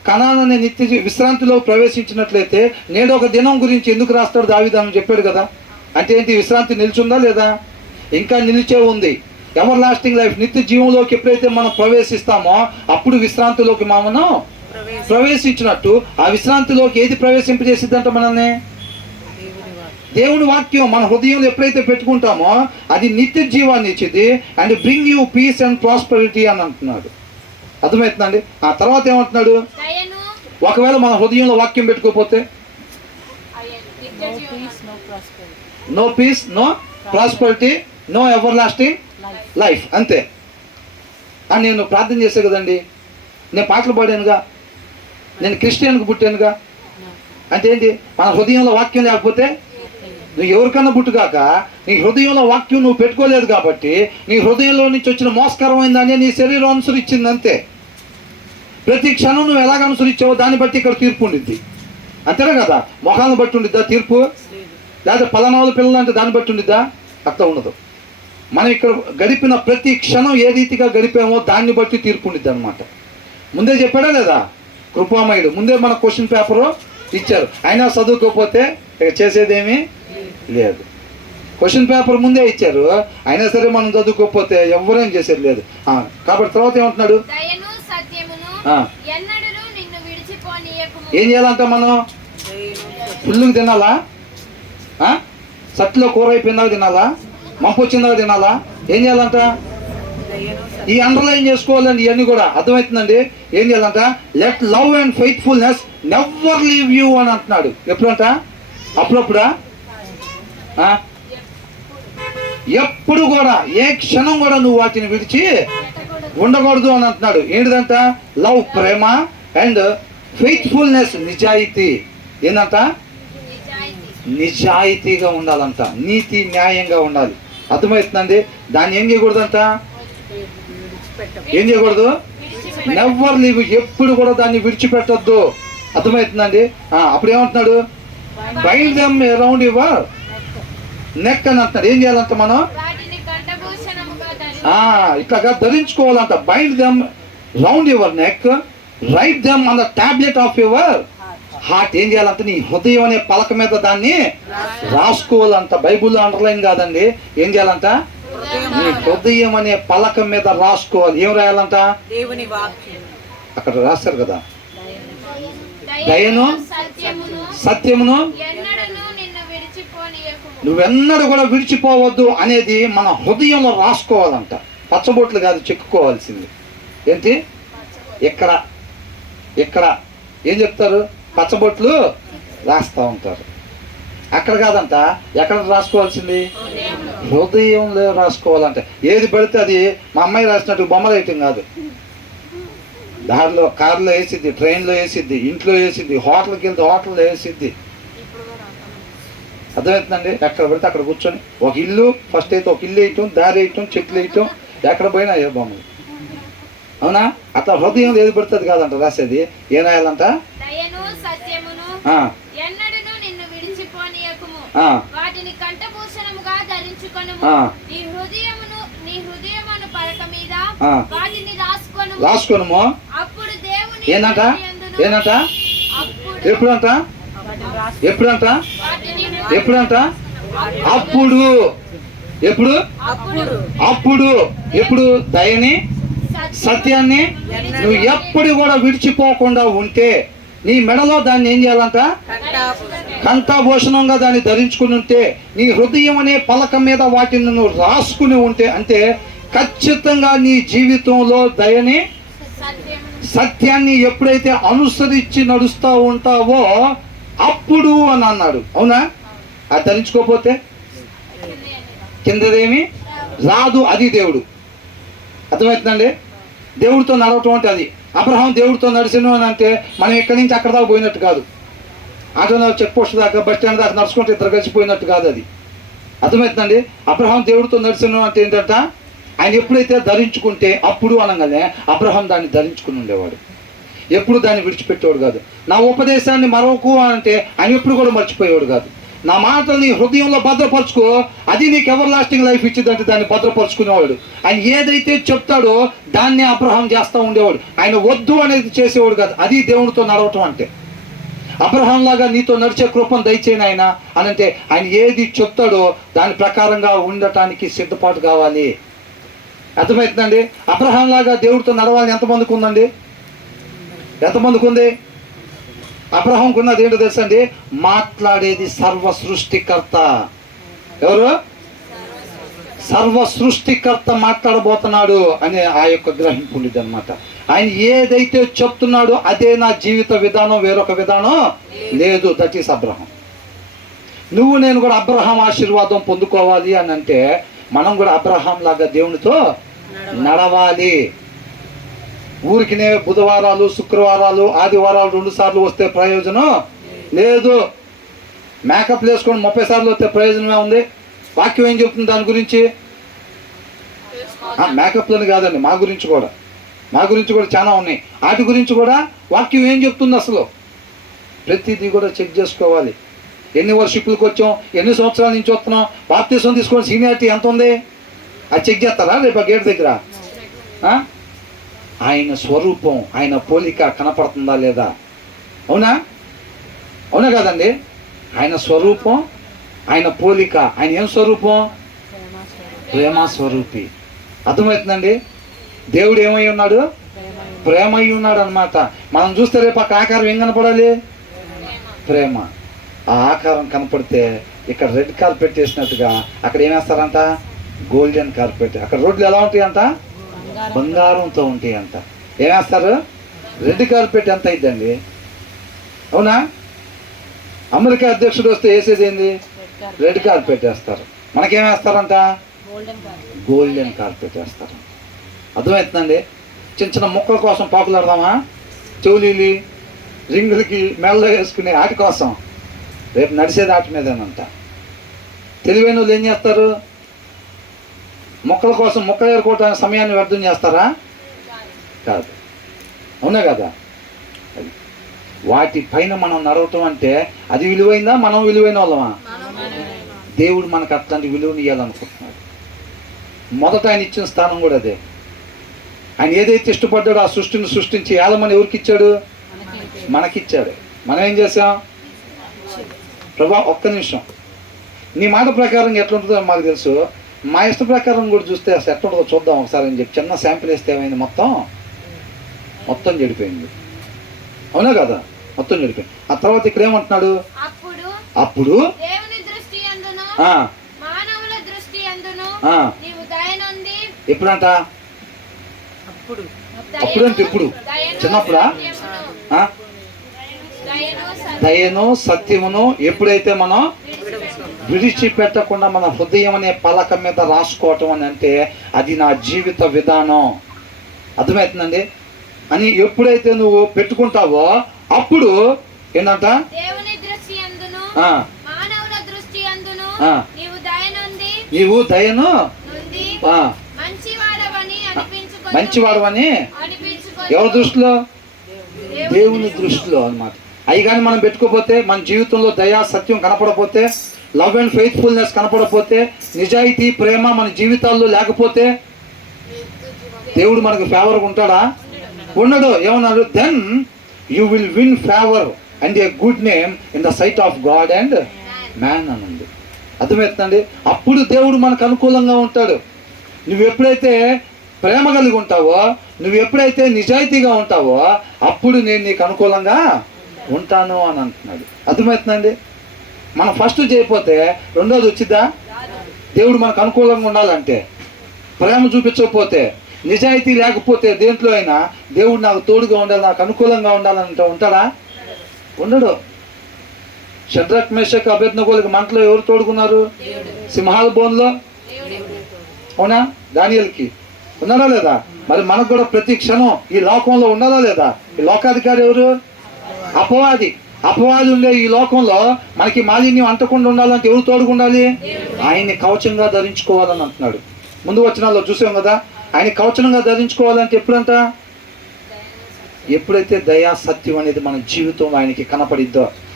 కనాన్ అనే విశ్రాంతిలో ప్రవేశించినట్లయితే నేడు ఒక దినం గురించి ఎందుకు రాస్తాడు దావీదు అని చెప్పాడు కదా. అంటే ఏంటి? విశ్రాంతి నిలిచుందా లేదా? ఇంకా నిలిచే ఉంది. ఎవర్ లాస్టింగ్ లైఫ్, నిత్య జీవంలోకి ఎప్పుడైతే మనం ప్రవేశిస్తామో అప్పుడు విశ్రాంతిలోకి మనం ప్రవేశించినట్టు. ఆ విశ్రాంతిలోకి ఏది ప్రవేశింపజేసిద్దంట మనల్ని? దేవుని వాక్యం మన హృదయంలో ఎప్పుడైతే పెట్టుకుంటామో అది నిత్య జీవాన్ని ఇచ్చింది. And bring you peace and prosperity అని అంటున్నాడు. అర్థమవుతుందండి? ఆ తర్వాత ఏమంటున్నాడు? ఒకవేళ మన హృదయంలో వాక్యం పెట్టుకోకపోతే no piece, no prosperity, no ever lasting life, అంతే. అని నేను ప్రార్థన చేసే కదండి, నేను పాటలు పాడానుగా, నేను క్రిస్టియన్కి పుట్టానుగా. అంటే ఏంటి? మన హృదయంలో వాక్యం లేకపోతే నువ్వు ఎవరికన్నా పుట్టుగాక నీ హృదయంలో వాక్యం నువ్వు పెట్టుకోలేదు కాబట్టి నీ హృదయంలో నుంచి వచ్చిన మోసకరమైన దాన్ని నీ శరీరం అనుసరించింది, అంతే. ప్రతి క్షణం నువ్వు ఎలాగ అనుసరించావో దాన్ని బట్టి ఇక్కడ తీర్పు ఉండిద్ది, అంతేనా కదా? మొహాలను బట్టి ఉండిద్దా తీర్పు? లేదా పలానాలు పిల్లలు అంటే దాన్ని బట్టి ఉండిద్దా? అట్లా ఉండదు. మనం ఇక్కడ గడిపిన ప్రతి క్షణం ఏ రీతిగా గడిపామో దాన్ని బట్టి తీర్పు ఉండిద్ది అనమాట. ముందే చెప్పాడా లేదా? కృపామయుడు ముందే మన క్వశ్చన్ పేపరు ఇచ్చారు. అయినా చదువుకోకపోతే ఇక చేసేదేమీ లేదు. క్వశ్చన్ పేపర్ ముందే ఇచ్చారు, అయినా సరే మనం చదువుకోకపోతే ఎవరేం చేసేది లేదు. కాబట్టి తర్వాత ఏమంటున్నాడు? ఏం చేయాలంట మనం? ఫుల్లుగా తినాలా? సట్లో కూర అయిపోయిందాక తినాలా? మంపు వచ్చిందాక తినాలా? ఏం చేయాలంట? ఈ అండర్లైన్ చేసుకోవాలండి ఇవన్నీ కూడా. అర్థమవుతుందండి? ఏం చేయాలంట? Let love and faithfulness never leave you అని అంటున్నాడు. ఎప్పుడంట? అప్పుడప్పుడా? ఎప్పుడు కూడా, ఏ క్షణం కూడా నువ్వు వాటిని విడిచి ఉండకూడదు అని అంటున్నాడు. ఏంటిదంట? లవ్ ప్రేమ, అండ్ ఫెయిత్ఫుల్నెస్ నిజాయితీ. ఏంటంట? నిజాయితీగా ఉండాలంట, నీతి న్యాయంగా ఉండాలి. అర్థమవుతుందండి? దాన్ని ఏం చేయకూడదంట? ఏం చేయకూడదు? నెవర్ లీవ్, ఎప్పుడు కూడా దాన్ని విడిచిపెట్టద్దు. అర్థమవుతుందండి? అప్పుడు ఏమంటున్నాడు? Bind them around your neck అని అంటున్నాడు. ఏం చేయాలంట మనం? ఇట్లాగా ధరించుకోవాలంట. Bind them round your neck, write them on the tablet of your heart. ఏం చేయాలంటే నీ హృదయం అనే పలక మీద దాన్ని రాసుకోవాలంట. బైబుల్లో అండర్లైన్ కాదండి. ఏం చేయాలంట? నీ హృదయం అనే పలక మీద రాసుకోవాలి. ఏం రాయాలంట? అక్కడ రాస్తారు కదా, దయను సత్యమును నువ్వెన్నడూ కూడా విడిచిపోవద్దు అనేది మన హృదయంలో రాసుకోవాలంట. పచ్చబొట్లు కాదు చెక్కుకోవాల్సింది. ఏంటి? ఎక్కడ ఎక్కడ ఏం చెప్తారు? పచ్చబొట్లు రాస్తూ ఉంటారు. అక్కడ కాదంట. ఎక్కడ రాసుకోవాల్సింది? హృదయంలో రాసుకోవాలంట. ఏది పడితే అది మా అమ్మాయి రాసినట్టు బొమ్మలు వేయటం కాదు. దారిలో కారులో వేసిద్ది, ట్రైన్లో వేసిద్ది, ఇంట్లో వేసిద్ది, హోటల్కి వెళ్తే హోటల్లో వేసిద్ది. అర్థమవుతుందండి? ఎక్కడ పడితే అక్కడ కూర్చొని ఒక ఇల్లు ఫస్ట్ అయితే ఒక ఇల్లు వేయటం, దారి వేయటం, చెట్లు వేయటం, ఎక్కడ పోయినా ఏ బొమ్మలు. అవునా? అట్లా హృదయం ఏది పడుతుంది కాదంట రాసేది. ఏం రాయాలంట? రాసుకోను. ఏంటంట? ఏంటంట? ఎప్పుడంట? ఎప్పుడంట? ఎప్పుడంట? అప్పుడు. ఎప్పుడు? అప్పుడు. ఎప్పుడు? దయని సత్యాన్ని నువ్వు ఎప్పుడు కూడా విడిచిపోకుండా ఉంటే నీ మెడలో దాన్ని ఏం చేయాలంట? కంఠాభూషణంగా దాన్ని ధరించుకుని ఉంటే, నీ హృదయం అనే పలక మీద వాటిని నువ్వు రాసుకుని ఉంటే, అంటే ఖచ్చితంగా నీ జీవితంలో దయని సత్యాన్ని ఎప్పుడైతే అనుసరించి నడుస్తూ ఉంటావో అప్పుడు అని అన్నాడు. అవునా? అది ధరించుకోకపోతే కిందదేమి రాదు. అది దేవుడు. అర్థమవుతుందండి? దేవుడితో నడవటం అంటే అది. అబ్రహాం దేవుడితో నడిచిన అని అంటే మనం ఇక్కడి నుంచి అక్కడ దాకా పోయినట్టు కాదు. ఆటో చెక్ పోస్ట్ దాకా, బస్ స్టాండ్ దాకా నడుచుకుంటే ఇద్దరు కలిసిపోయినట్టు కాదు అది. అర్థమవుతుందండి? అబ్రహాం దేవుడితో నడిచిన అంటే ఏంటంట? ఆయన ఎప్పుడైతే ధరించుకుంటే అప్పుడు అనగానే అబ్రహాం దాన్ని ధరించుకుని ఉండేవాడు. ఎప్పుడు దాన్ని విడిచిపెట్టేవాడు కాదు. నా ఉపదేశాన్ని మరొక అంటే ఆయన ఎప్పుడు కూడా మర్చిపోయేవాడు కాదు. నా మాటలు నీ హృదయంలో భద్రపరచుకో, అది నీకు ఎవర్ లాస్టింగ్ లైఫ్ ఇచ్చిందంటే దాన్ని భద్రపరుచుకునేవాడు. ఆయన ఏదైతే చెప్తాడో దాన్నే అబ్రహాం చేస్తూ ఉండేవాడు. ఆయన వద్దు అనేది చేసేవాడు కాదు. అది దేవునితో నడవటం అంటే. అబ్రహాం లాగా నీతో నడిచే కృపను దయచేయను ఆయన అని అంటే, ఆయన ఏది చెప్తాడో దాని ప్రకారంగా ఉండటానికి సిద్ధపాటు కావాలి. అర్థమవుతుందండి? అబ్రహాం లాగా దేవుడితో నడవాలని ఎంతమందికి ఉందండి? ఎంతమందికి ఉంది? అబ్రహాంకు ఉన్నది ఏంటో తెలుసండి? మాట్లాడేది సర్వ సృష్టికర్త. ఎవరు? సర్వ సృష్టికర్త మాట్లాడబోతున్నాడు అనే ఆ యొక్క గ్రహింపు ఉండేది అనమాట. ఆయన ఏదైతే చెప్తున్నాడో అదే నా జీవిత విధానం, వేరొక విధానం లేదు. That is Abraham. నువ్వు నేను కూడా అబ్రహాం ఆశీర్వాదం పొందుకోవాలి అని అంటే మనం కూడా అబ్రహాం లాగా దేవునితో నడవాలి. ఊరికినే బుధవారాలు, శుక్రవారాలు, ఆదివారాలు 2 సార్లు వస్తే ప్రయోజనం లేదు. మేకప్ వేసుకొని 30 సార్లు వస్తే ప్రయోజనమే ఉంది. వాక్యం ఏం చెప్తుంది దాని గురించి? మేకప్లని కాదండి, మా గురించి కూడా చాలా ఉన్నాయి. వాటి గురించి కూడా వాక్యం ఏం చెప్తుంది? అసలు ప్రతిదీ కూడా చెక్ చేసుకోవాలి. ఎన్ని వర్షిప్లకు వచ్చాం, ఎన్ని సంవత్సరాల నుంచి వస్తున్నాం, బాప్తీసం తీసుకోండి, సీనియారిటీ ఎంత ఉంది అది చెక్ చేస్తారా రేపు ఆ గేట్ దగ్గర? ఆయన స్వరూపం, ఆయన పోలిక కనపడుతుందా లేదా? అవునా కాదండి? ఆయన స్వరూపం, ఆయన పోలిక. ఆయన ఏం స్వరూపం? ప్రేమ స్వరూపి. అర్థమవుతుందండి? దేవుడు ఏమై ఉన్నాడు? ప్రేమ అయి ఉన్నాడు అనమాట. మనం చూస్తే రేపు ఆ ఆకారం ఏం కనపడాలి? ప్రేమ. ఆ ఆకారం కనపడితే ఇక్కడ రెడ్ కార్పెట్ వేసినట్టుగా అక్కడ ఏమేస్తారంట? Golden carpet. అక్కడ రోడ్లు ఎలా ఉంటాయంట? బంగారంతో ఉంటాయంట. ఏమేస్తారు? రెడ్ కార్పెట్ ఎంత అయిద్దండి? అవునా? అమెరికా అధ్యక్షుడు వస్తే వేసేది ఏంది? రెడ్ కార్పెట్ వేస్తారు. మనకేమేస్తారంట? గోల్డెన్ కార్పెట్ వేస్తారు. అర్థమవుతుందండి? చిన్న చిన్న మొక్కల కోసం పాకులాడదామా? చెవులీలి, రింగులకి, మెడలో వేసుకునే ఆటి కోసం. రేపు నడిచేది ఆటి మీదేనంట. తెలివైన వాళ్ళు ఏం చేస్తారు? మొక్కల కోసం మొక్క ఏరుకోవటానికి సమయాన్ని వ్యర్థం చేస్తారా? కాదు. అవునా కదా? అది వాటి పైన మనం నడవటం అంటే అది విలువైందా? మనం విలువైన వాళ్ళమా? దేవుడు మనకు అట్లాంటి విలువని ఇవ్వాలనుకుంటున్నాడు. మొదట ఆయన ఇచ్చిన స్థానం కూడా అదే. ఆయన ఏదైతే ఇష్టపడ్డాడో ఆ సృష్టిని సృష్టించి ఏలమని ఎవరికి ఇచ్చాడు? మనకిచ్చాడు. మనం ఏం చేసాం? ప్రభా ఒక్క నిమిషం, నీ మాట ప్రకారం ఎట్లుంటుందో మాకు తెలుసు, మా ఇష్ట ప్రకారం కూడా చూస్తే అసలు ఎట్లుంటుందో చూద్దాం ఒకసారి అని చెప్పి చిన్న శాంపిల్ వేస్తే ఏమైంది? మొత్తం చెడిపోయింది. అవునా కదా? మొత్తం చెడిపోయింది. ఆ తర్వాత ఇక్కడ ఏమంటున్నాడు? అప్పుడు ఎప్పుడంట? అప్పుడంటే ఎప్పుడు? చిన్నప్పుడా? దయను సత్యమును ఎప్పుడైతే మనం విడిచిపెట్టకుండా మన హృదయం అనే పలక మీద రాసుకోవటం అని అంటే అది నా జీవిత విధానం. అర్థమవుతుందండి? అని ఎప్పుడైతే నువ్వు పెట్టుకుంటావో అప్పుడు ఏంటంట? నీవు దయను మంచివాడవని ఎవరి దృష్టిలో? దేవుని దృష్టిలో అన్నమాట. అవి కానీ మనం పెట్టుకోకపోతే, మన జీవితంలో దయా సత్యం కనపడపోతే, లవ్ అండ్ ఫెయిత్ఫుల్నెస్ కనపడపోతే, నిజాయితీ ప్రేమ మన జీవితాల్లో లేకపోతే దేవుడు మనకు ఫేవర్గా ఉంటాడా? ఉండడు. ఏమన్నాడు? Then you will win favour and a good name in the site of God and man అని ఉంది. అర్థమవుతుందండి? అప్పుడు దేవుడు మనకు అనుకూలంగా ఉంటాడు. నువ్వు ఎప్పుడైతే ప్రేమ కలిగి ఉంటావో, నువ్వు ఎప్పుడైతే నిజాయితీగా ఉంటావో అప్పుడు నేను నీకు అనుకూలంగా ఉంటాను అని అంటున్నాడు. అర్థమవుతుందండి? మనం ఫస్ట్ చేయకపోతే రెండోది వచ్చిద్దా? దేవుడు మనకు అనుకూలంగా ఉండాలంటే, ప్రేమ చూపించకపోతే, నిజాయితీ లేకపోతే దేంట్లో అయినా దేవుడు నాకు తోడుగా ఉండాలి, నాకు అనుకూలంగా ఉండాలంటే ఉంటాడా? ఉండడు. షడ్రక్ మేషక్ అబేద్నెగోలకు మంటలో ఎవరు తోడుకున్నారు? సింహాల బోన్లో. అవునా? దానియేలుకి ఉన్నాడా లేదా? మరి మనకు కూడా ప్రతి క్షణం ఈ లోకంలో ఉండాలా లేదా? ఈ లోకాధికారి ఎవరు? అపవాది. అపవాది ఉండే ఈ లోకంలో మనకి మాలిన్యం అంటకుండా ఉండాలంటే ఎవరు తోడుకుండాలి? ఆయన్ని కవచంగా ధరించుకోవాలని అంటున్నాడు. ముందు వచనాల్లో చూసాం కదా, ఆయన కవచంగా ధరించుకోవాలంటే ఎప్పుడంట? ఎప్పుడైతే దయా సత్యం అనేది మన జీవితంలో ఆయనకి కనపడిద్దో,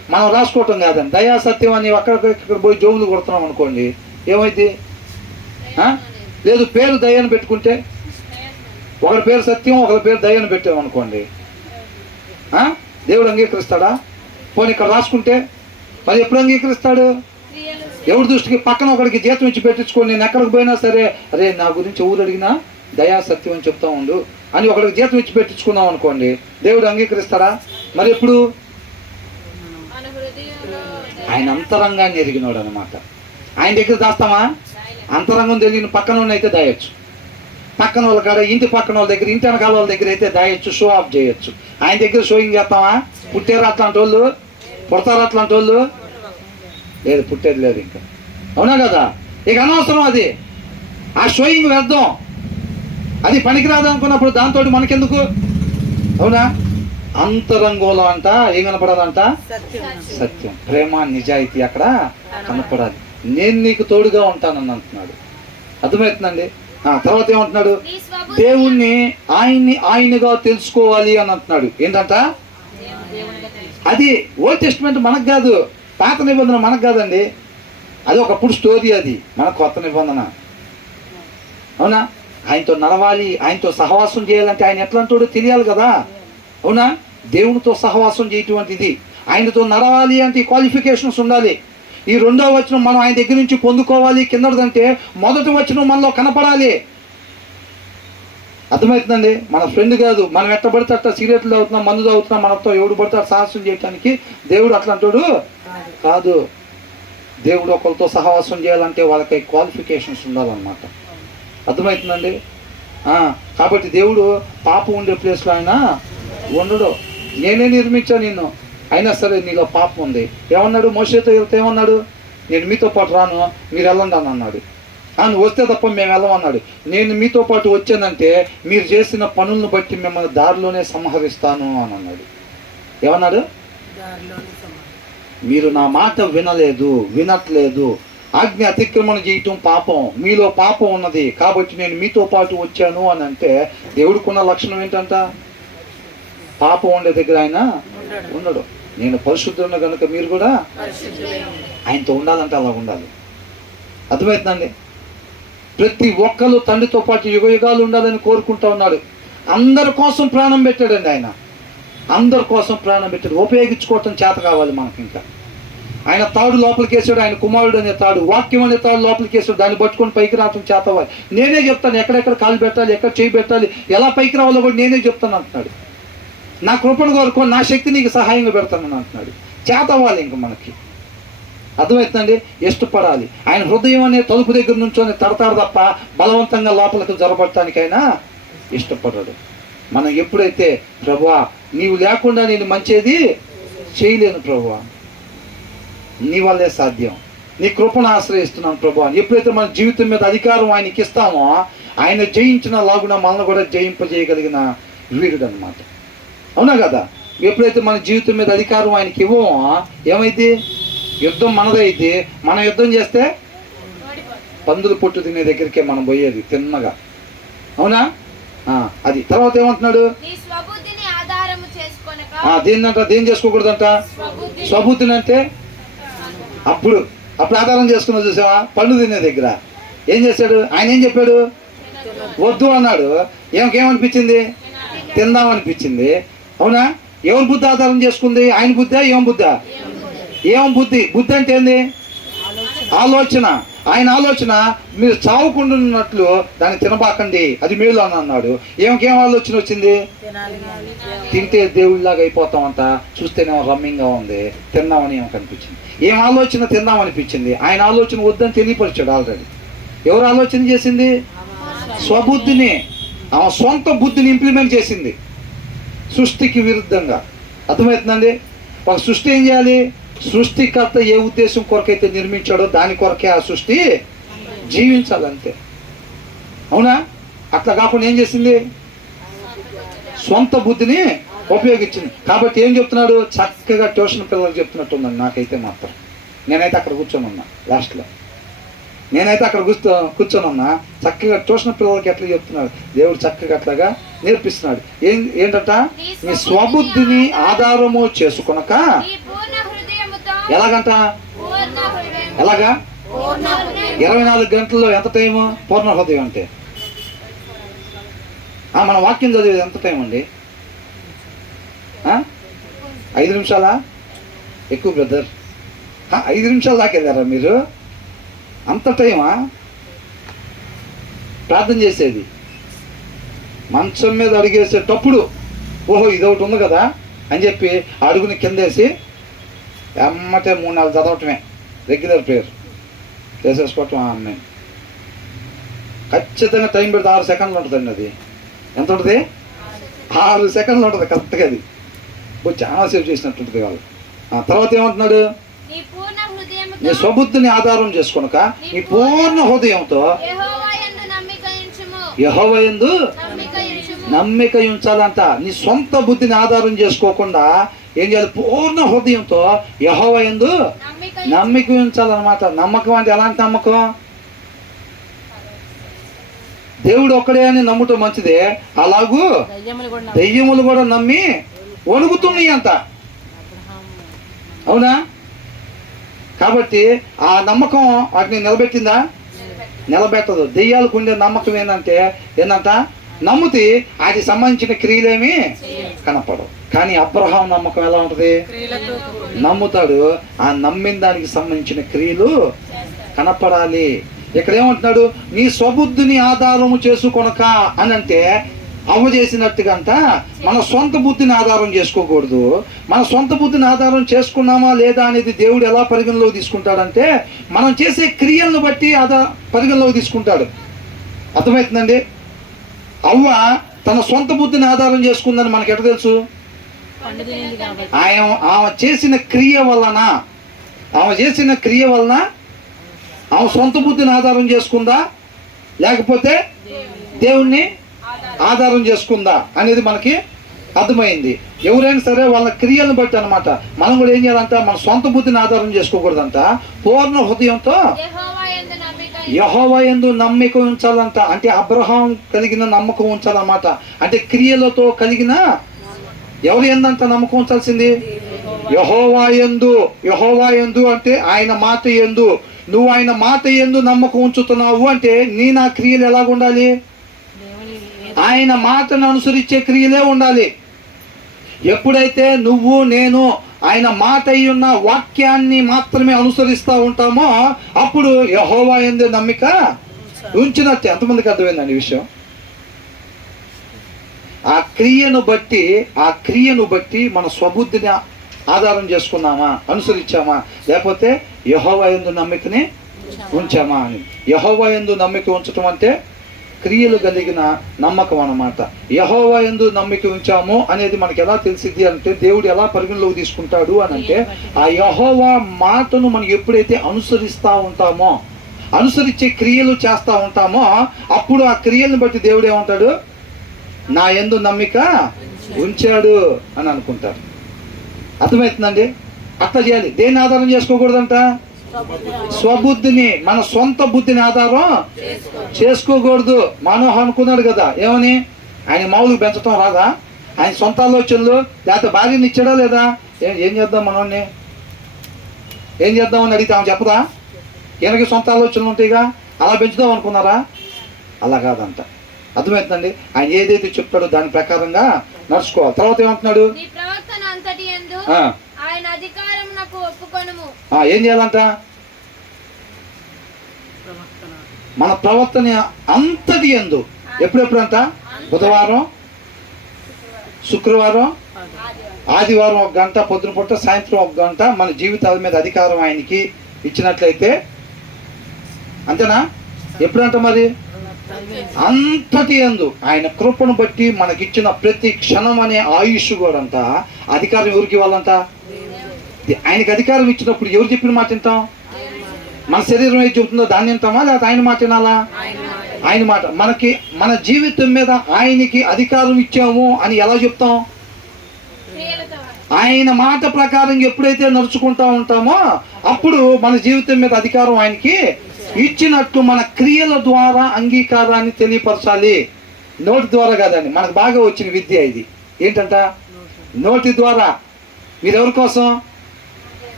మనం రాసుకోవటం కాదండి. దయా సత్యం అని అక్కడ పోయి జోములు కొడుతున్నాం అనుకోండి, ఏమైంది? లేదు, పేరు దయ్యాన్ని పెట్టుకుంటే, ఒకరి పేరు సత్యం ఒకరి పేరు దయ్యాన్ని పెట్టామనుకోండి, దేవుడు అంగీకరిస్తాడా? పోనీ ఇక్కడ రాసుకుంటే మరి ఎప్పుడు అంగీకరిస్తాడు? ఎవరి దృష్టికి? పక్కన ఒకరికి జీతం ఇచ్చి పెట్టించుకొని నేను ఎక్కడికి పోయినా సరే, అరే నా గురించి ఊరు అడిగినా దయా సత్యం అని చెప్తా ఉండు అని ఒకరికి జీతం ఇచ్చి పెట్టించుకున్నాం అనుకోండి, దేవుడు అంగీకరిస్తాడా? మరి ఎప్పుడు? ఆయన అంతరంగాన్ని ఎరిగినాడు అనమాట. ఆయన దగ్గర దాస్తామా? అంతరంగం తెలియని పక్కన ఉన్న అయితే దాయొచ్చు, పక్కన వాళ్ళ కాడ, ఇంటి పక్కన వాళ్ళ దగ్గర, ఇంటి వెనకాల వాళ్ళ దగ్గర అయితే దాయొచ్చు, షో ఆఫ్ చేయొచ్చు. ఆయన దగ్గర షోయింగ్ చేస్తామా? పుట్టారు అట్లాంటి వాళ్ళు, పుడతారు అట్లాంటి వాళ్ళు? లేదు, పుట్టేది లేదు ఇంకా. అవునా కదా? ఇక అనవసరం అది, ఆ షోయింగ్ వ్యర్థం, అది పనికిరాదు అనుకున్నప్పుడు దాంతో మనకెందుకు? అవునా? అంతరంగంలో అంట ఏం కనపడాలంట? సత్యం, ప్రేమ, నిజాయితీ అక్కడ కనపడాలి. నేను నీకు తోడుగా ఉంటానని అంటున్నాడు. అర్థమవుతుందండి? తర్వాత ఏమంటున్నాడు? దేవుణ్ణి ఆయనగా తెలుసుకోవాలి అని అంటున్నాడు. ఏంటంట? అది ఓల్డ్ టెస్టిమెంట్ మనకు కాదు, పాత నిబంధన మనకు కాదండి. అది ఒకప్పుడు స్టోరీ, అది మన కొత్త నిబంధన. అవునా? ఆయనతో నడవాలి, ఆయనతో సహవాసం చేయాలంటే ఆయన ఎట్లాంటోడో తెలియాలి కదా. అవునా? దేవునితో సహవాసం చేయటం ఇది, ఆయనతో నడవాలి అంటే క్వాలిఫికేషన్స్ ఉండాలి. ఈ రెండో వచనం మనం ఆయన దగ్గర నుంచి పొందుకోవాలి. కిందదంటే మొదటి వచనం మనలో కనపడాలి. అర్థమవుతుందండి? మన ఫ్రెండ్ కాదు, మనం ఎట్ట పడితే అట్ట సిగరెట్లు తాగుతున్నాం, మందు తాగుతున్నాం, మనతో ఎవడు పడితే సాహసం చేయడానికి దేవుడు అట్లాంటోడు కాదు. దేవుడు ఒకరితో సహవాసం చేయాలంటే వాళ్ళకి క్వాలిఫికేషన్స్ ఉండాలన్నమాట. అర్థమవుతుందండి? కాబట్టి దేవుడు పాపం ఉండే ప్లేస్లో ఆయన ఉండడు. నేనే నిర్మించాను నిన్ను, అయినా సరే నీలో పాపం ఉంది. ఏమన్నాడు? మోషేతో వెళ్తే ఏమన్నాడు? నేను మీతో పాటు రాను, మీరు వెళ్ళండి అని అన్నాడు. నువ్వు వస్తే తప్ప మేము వెళ్ళమన్నాడు. నేను మీతో పాటు వచ్చానంటే మీరు చేసిన పనులను బట్టి మిమ్మల్ని దారిలోనే సంహరిస్తాను అని అన్నాడు. ఏమన్నాడు? మీరు నా మాట వినట్లేదు, ఆజ్ఞ అతిక్రమణ చేయటం పాపం, మీలో పాపం ఉన్నది, కాబట్టి నేను మీతో పాటు వచ్చాను అని అంటే దేవుడికున్న లక్షణం ఏంటంట? పాపం ఉండే దగ్గర ఆయన ఉండడు. నేను పరిశుద్ధులను కనుక మీరు కూడా ఆయనతో ఉండాలంటే అలా ఉండాలి. అర్థమవుతుందండి? ప్రతి ఒక్కరు తండ్రితో పాటు యుగాలు ఉండాలని కోరుకుంటా ఉన్నాడు. అందరి కోసం ప్రాణం పెట్టాడండి ఆయన, అందరి కోసం ప్రాణం పెట్టాడు. ఉపయోగించుకోవటం చేత కావాలి మనకి. ఇంకా ఆయన తాడు లోపలికి వేసాడు, ఆయన కుమారుడు అనే తాడు, వాక్యం అనే తాడు లోపలికి వేసాడు, దాన్ని పట్టుకొని పైకి రావటం చేత అవ్వాలి. నేనే చెప్తాను ఎక్కడెక్కడ కాలు పెట్టాలి, ఎక్కడ చేయి పెట్టాలి, ఎలా పైకి రావాలో కూడా నేనే చెప్తాను అంటున్నాడు. నా కృపను కోరుకో, నా శక్తి నీకు సహాయంగా పెడతానని అంటున్నాడు. చేత అవ్వాలి ఇంక మనకి. అర్థమవుతుందండి? ఇష్టపడాలి. ఆయన హృదయం అనే తలుపు దగ్గర నుంచొని తడతాడు తప్ప బలవంతంగా లోపలికి జొరబడటానికైనా ఇష్టపడ్డాడు. మనం ఎప్పుడైతే ప్రభువా నీవు లేకుండా నేను మంచిది చేయలేను ప్రభువా, నీ వల్లే సాధ్యం, నీ కృపను ఆశ్రయిస్తున్నాను ప్రభువా, ఎప్పుడైతే మన జీవితం మీద అధికారం ఆయనకి ఇస్తామో ఆయన జయించిన లాగున మనల్ని కూడా జయింపజేయగలిగిన వీరుడు అనమాట. అవునా కదా? ఎప్పుడైతే మన జీవితం మీద అధికారం ఆయనకి ఇవ్వమో ఏమైతే యుద్ధం మనదైతే, మనం యుద్ధం చేస్తే పందులు పొట్టు తినే దగ్గరికే మనం పోయేది తిన్నగా. అవునా? అది తర్వాత ఏమంటున్నాడు? దేని చేసుకోకూడదంట? స్వబుద్ధిని అంటే అప్పుడు ఆధారం చేసుకున్నా చూసావా? పండు తినే దగ్గర ఏం చేశాడు ఆయన? ఏం చెప్పాడు? వద్దు అన్నాడు. ఏమనిపించింది? తిందామనిపించింది. అవునా? ఎవరి బుద్ధి ఆధారం చేసుకుంది? ఆయన బుద్ధా? ఏం బుద్ధా? ఏం బుద్ధి? బుద్ధి అంటే ఏంది? ఆలోచన. ఆయన ఆలోచన మీరు చావకుండా ఉన్నట్లు దాన్ని తినబాకండి, అది మేలు అని అన్నాడు. ఏం ఆలోచన వచ్చింది? తింటే దేవుడిలాగా అయిపోతామంట, చూస్తేనేమో రమ్యంగా ఉంది, తిందామని ఏమో కనిపించింది. ఏం ఆలోచన? తిందామనిపించింది. ఆయన ఆలోచన వద్దని తెలియపరిచాడు ఆల్రెడీ. ఎవరు ఆలోచన చేసింది? స్వబుద్ధిని, ఆమె సొంత బుద్ధిని ఇంప్లిమెంట్ చేసింది సృష్టికి విరుద్ధంగా. అర్థమవుతుందండి? ఒక సృష్టి ఏం చేయాలి? సృష్టికర్త ఏ ఉద్దేశం కొరకైతే నిర్మించాడో దాని కొరకే ఆ సృష్టి జీవించాలంతే. అవునా? అట్లా కాకుండా ఏం చేసింది? సొంత బుద్ధిని ఉపయోగించింది. కాబట్టి ఏం చెప్తున్నాడు? చక్కగా ట్యూషన్ పిల్లలకు చెప్తున్నట్టుందండి నాకైతే మాత్రం. నేనైతే అక్కడ కూర్చొని ఉన్నా, లాస్ట్లో నేనైతే అక్కడ కూర్చొని ఉన్నా. చక్కగా ట్యూషన్ పిల్లలకి ఎట్లా చెప్తున్నాడు దేవుడు, చక్కగా అట్లాగా నేర్పిస్తున్నాడు. ఏంటంట? నీ స్వబుద్ధిని ఆధారము చేసుకొనక ఎలాగంట? ఎలాగా? 24 గంటల్లో ఎంత టైము? పూర్ణ హృదయం అంటే మన వాక్యం చదివేది ఎంత టైం అండి? 5 నిమిషాలా? ఎక్కువ బ్రదర్, 5 నిమిషాలు దాకా వెళ్ళారా మీరు? అంత టైమా ప్రార్థన చేసేది? మంచం మీద అడిగేసేటప్పుడు ఓహో ఇదొకటి ఉంది కదా అని చెప్పి అడుగుని కిందేసి ఎమ్మటే 3-4 చదవటమే రెగ్యులర్ ప్రేయర్ చేసేసుకోవటం. అమ్మాయి ఖచ్చితంగా టైం పెడితే 6 సెకండ్లు ఉంటుందండి. అది ఎంత ఉంటుంది? 6 సెకండ్లు ఉంటుంది కరెక్ట్గా. అది చాలా సేపు చేసినట్టుంటుంది వాళ్ళు. తర్వాత ఏమంటున్నాడు? నీ స్వబుద్ధిని ఆధారం చేసుకొనక నీ పూర్ణ హృదయంతో యెహోవా యందు నమ్మిక ఉంచాలంట. నీ సొంత బుద్ధిని ఆధారం చేసుకోకుండా ఏం చేయాలి? పూర్ణ హృదయంతో యెహోవా యందు నమ్మిక ఉంచాలన్నమాట. నమ్మకం అంటే ఎలాంటి నమ్మకం? దేవుడు ఒక్కడే అని నమ్ముటం మంచిదే, అలాగూ దెయ్యములు కూడా నమ్మి వణుకుతున్నాయి అంట. అవునా? కాబట్టి ఆ నమ్మకం వాటిని నిలబెట్టిందా? నిలబెట్టదు. దెయ్యాలకు ఉండే నమ్మకం ఏంటంట? నమ్ముతే వాటికి సంబంధించిన క్రియలేమి కనపడవు. కానీ అబ్రహాం నమ్మకం ఎలా ఉంటుంది? నమ్ముతాడు, ఆ నమ్మిన దానికి సంబంధించిన క్రియలు కనపడాలి. ఇక్కడ ఏమంటున్నాడు? నీ స్వబుద్ధిని ఆధారము చేసుకొనక అని అంటే అవ్వ చేసినట్టుగా అంట మన సొంత బుద్ధిని ఆధారం చేసుకోకూడదు. మన సొంత బుద్ధిని ఆధారం చేసుకున్నామా లేదా అనేది దేవుడు ఎలా పరిగణలోకి తీసుకుంటాడంటే మనం చేసే క్రియలను బట్టి పరిగణలోకి తీసుకుంటాడు. అర్థమవుతుందండి? అవ్వ తన సొంత బుద్ధిని ఆధారం చేసుకుందని మనకి ఎట్లా తెలుసు? ఆమె చేసిన క్రియ వలన ఆమె సొంత బుద్ధిని ఆధారం చేసుకుందా లేకపోతే దేవుణ్ణి ఆధారం చేసుకుందా అనేది మనకి అర్థమైంది. ఎవరైనా సరే వాళ్ళ క్రియలను బట్టి అనమాట. మనం కూడా ఏం చేయాలంట? మన సొంత బుద్ధిని ఆధారం చేసుకోకూడదంట. పూర్ణ హృదయంతో యెహోవా యందు నమ్మిక ఉంచాలంట. అంటే అబ్రహాం కలిగిన నమ్మకం ఉంచాలన్నమాట. అంటే క్రియలతో కలిగిన ఎవరు ఏందంట నమ్మకం ఉంచాల్సింది? యెహోవా యందు అంటే ఆయన మాట యందు. నువ్వు ఆయన మాట యందు నమ్మకం ఉంచుతున్నావు అంటే నా క్రియలు ఎలాగుండాలి? ఆయన మాటను అనుసరించే క్రియలే ఉండాలి. ఎప్పుడైతే నువ్వు నేను ఆయన మాట అయ్యున్న వాక్యాన్ని మాత్రమే అనుసరిస్తూ ఉంటామో అప్పుడు యెహోవా యందు నమ్మిక ఉంచినట్టే. ఎంతమందికి అర్థమైందండి ఈ విషయం? ఆ క్రియను బట్టి మన స్వబుద్ధిని ఆధారం చేసుకున్నామా, అనుసరించామా, లేకపోతే యెహోవా యందు నమ్మికని ఉంచామా అని. యెహోవా యందు నమ్మిక ఉంచటం అంటే క్రియలు కలిగిన నమ్మకం అన్నమాట. యెహోవా యందు నమ్మిక ఉంచాము అనేది మనకి ఎలా తెలిసిద్ది అంటే దేవుడు ఎలా పరిగణలోకి తీసుకుంటాడు అని అంటే ఆ యెహోవా మాటను మనం ఎప్పుడైతే అనుసరిస్తూ ఉంటామో, అనుసరించే క్రియలు చేస్తూ ఉంటామో అప్పుడు ఆ క్రియలను బట్టి దేవుడు ఏమంటాడు? నా యందు నమ్మిక ఉంచాడు అని అనుకుంటారు. అర్థమవుతుందండి? అట్లా చేయాలి. దేన్ని ఆధారం చేసుకోకూడదంట? స్వబుద్ధిని, మన సొంత బుద్ధిని ఆధారం చేసుకోకూడదు. మనోహ అనుకున్నాడు కదా, ఏమని? ఆయన మామూలుగా పెంచడం రాదా? ఆయన సొంత ఆలోచనలు లేకపోతే భార్యని ఇచ్చాడా లేదా? ఏం చేద్దాం మనోడిని ఏం చేద్దామని అడిగితే ఆమె చెప్పదా? ఈయనకి సొంత ఆలోచనలు ఉంటాయిగా, అలా పెంచుదాం అనుకున్నారా? అలా కాదంట. అర్థమవుతుందండి? ఆయన ఏదైతే చెప్తాడో దాని ప్రకారంగా నడుచుకోవాలి. తర్వాత ఏమంటున్నాడు? ఏం చేయాలంట? మన ప్రవర్తన అంతటి యందు ఎప్పుడెప్పుడంట? బుధవారం, శుక్రవారం, ఆదివారం 1 గంట, పొద్దున పూట, సాయంత్రం 1 గంట మన జీవితాల మీద అధికారం ఆయనకి ఇచ్చినట్లయితే అంతేనా? ఎప్పుడంట మరి? అంతటి యందు ఆయన కృపను బట్టి మనకిచ్చిన ప్రతి క్షణం అనే ఆయుష్ కూడా అంట అధికారం ఎవరికి ఇవ్వాలంట? ఆయనకి అధికారం ఇచ్చినప్పుడు ఎవరు చెప్పిన మాట వింటాం? మన శరీరం ఏది చెబుతుందో దాన్ని వింటామా లేకపోతే ఆయన మాట వినాలా? ఆయన మాట. మన జీవితం మీద ఆయనకి అధికారం ఇచ్చాము అని ఎలా చెప్తాం? ఆయన మాట ప్రకారం ఎప్పుడైతే నడుచుకుంటా ఉంటామో అప్పుడు మన జీవితం మీద అధికారం ఆయనకి ఇచ్చినట్టు మన క్రియల ద్వారా అంగీకారాన్ని తెలియపరచాలి. నోటి ద్వారా కాదండి, మనకు బాగా వచ్చిన విద్య ఇది. ఏంటంట? నోటి ద్వారా. మీరెవరి కోసం?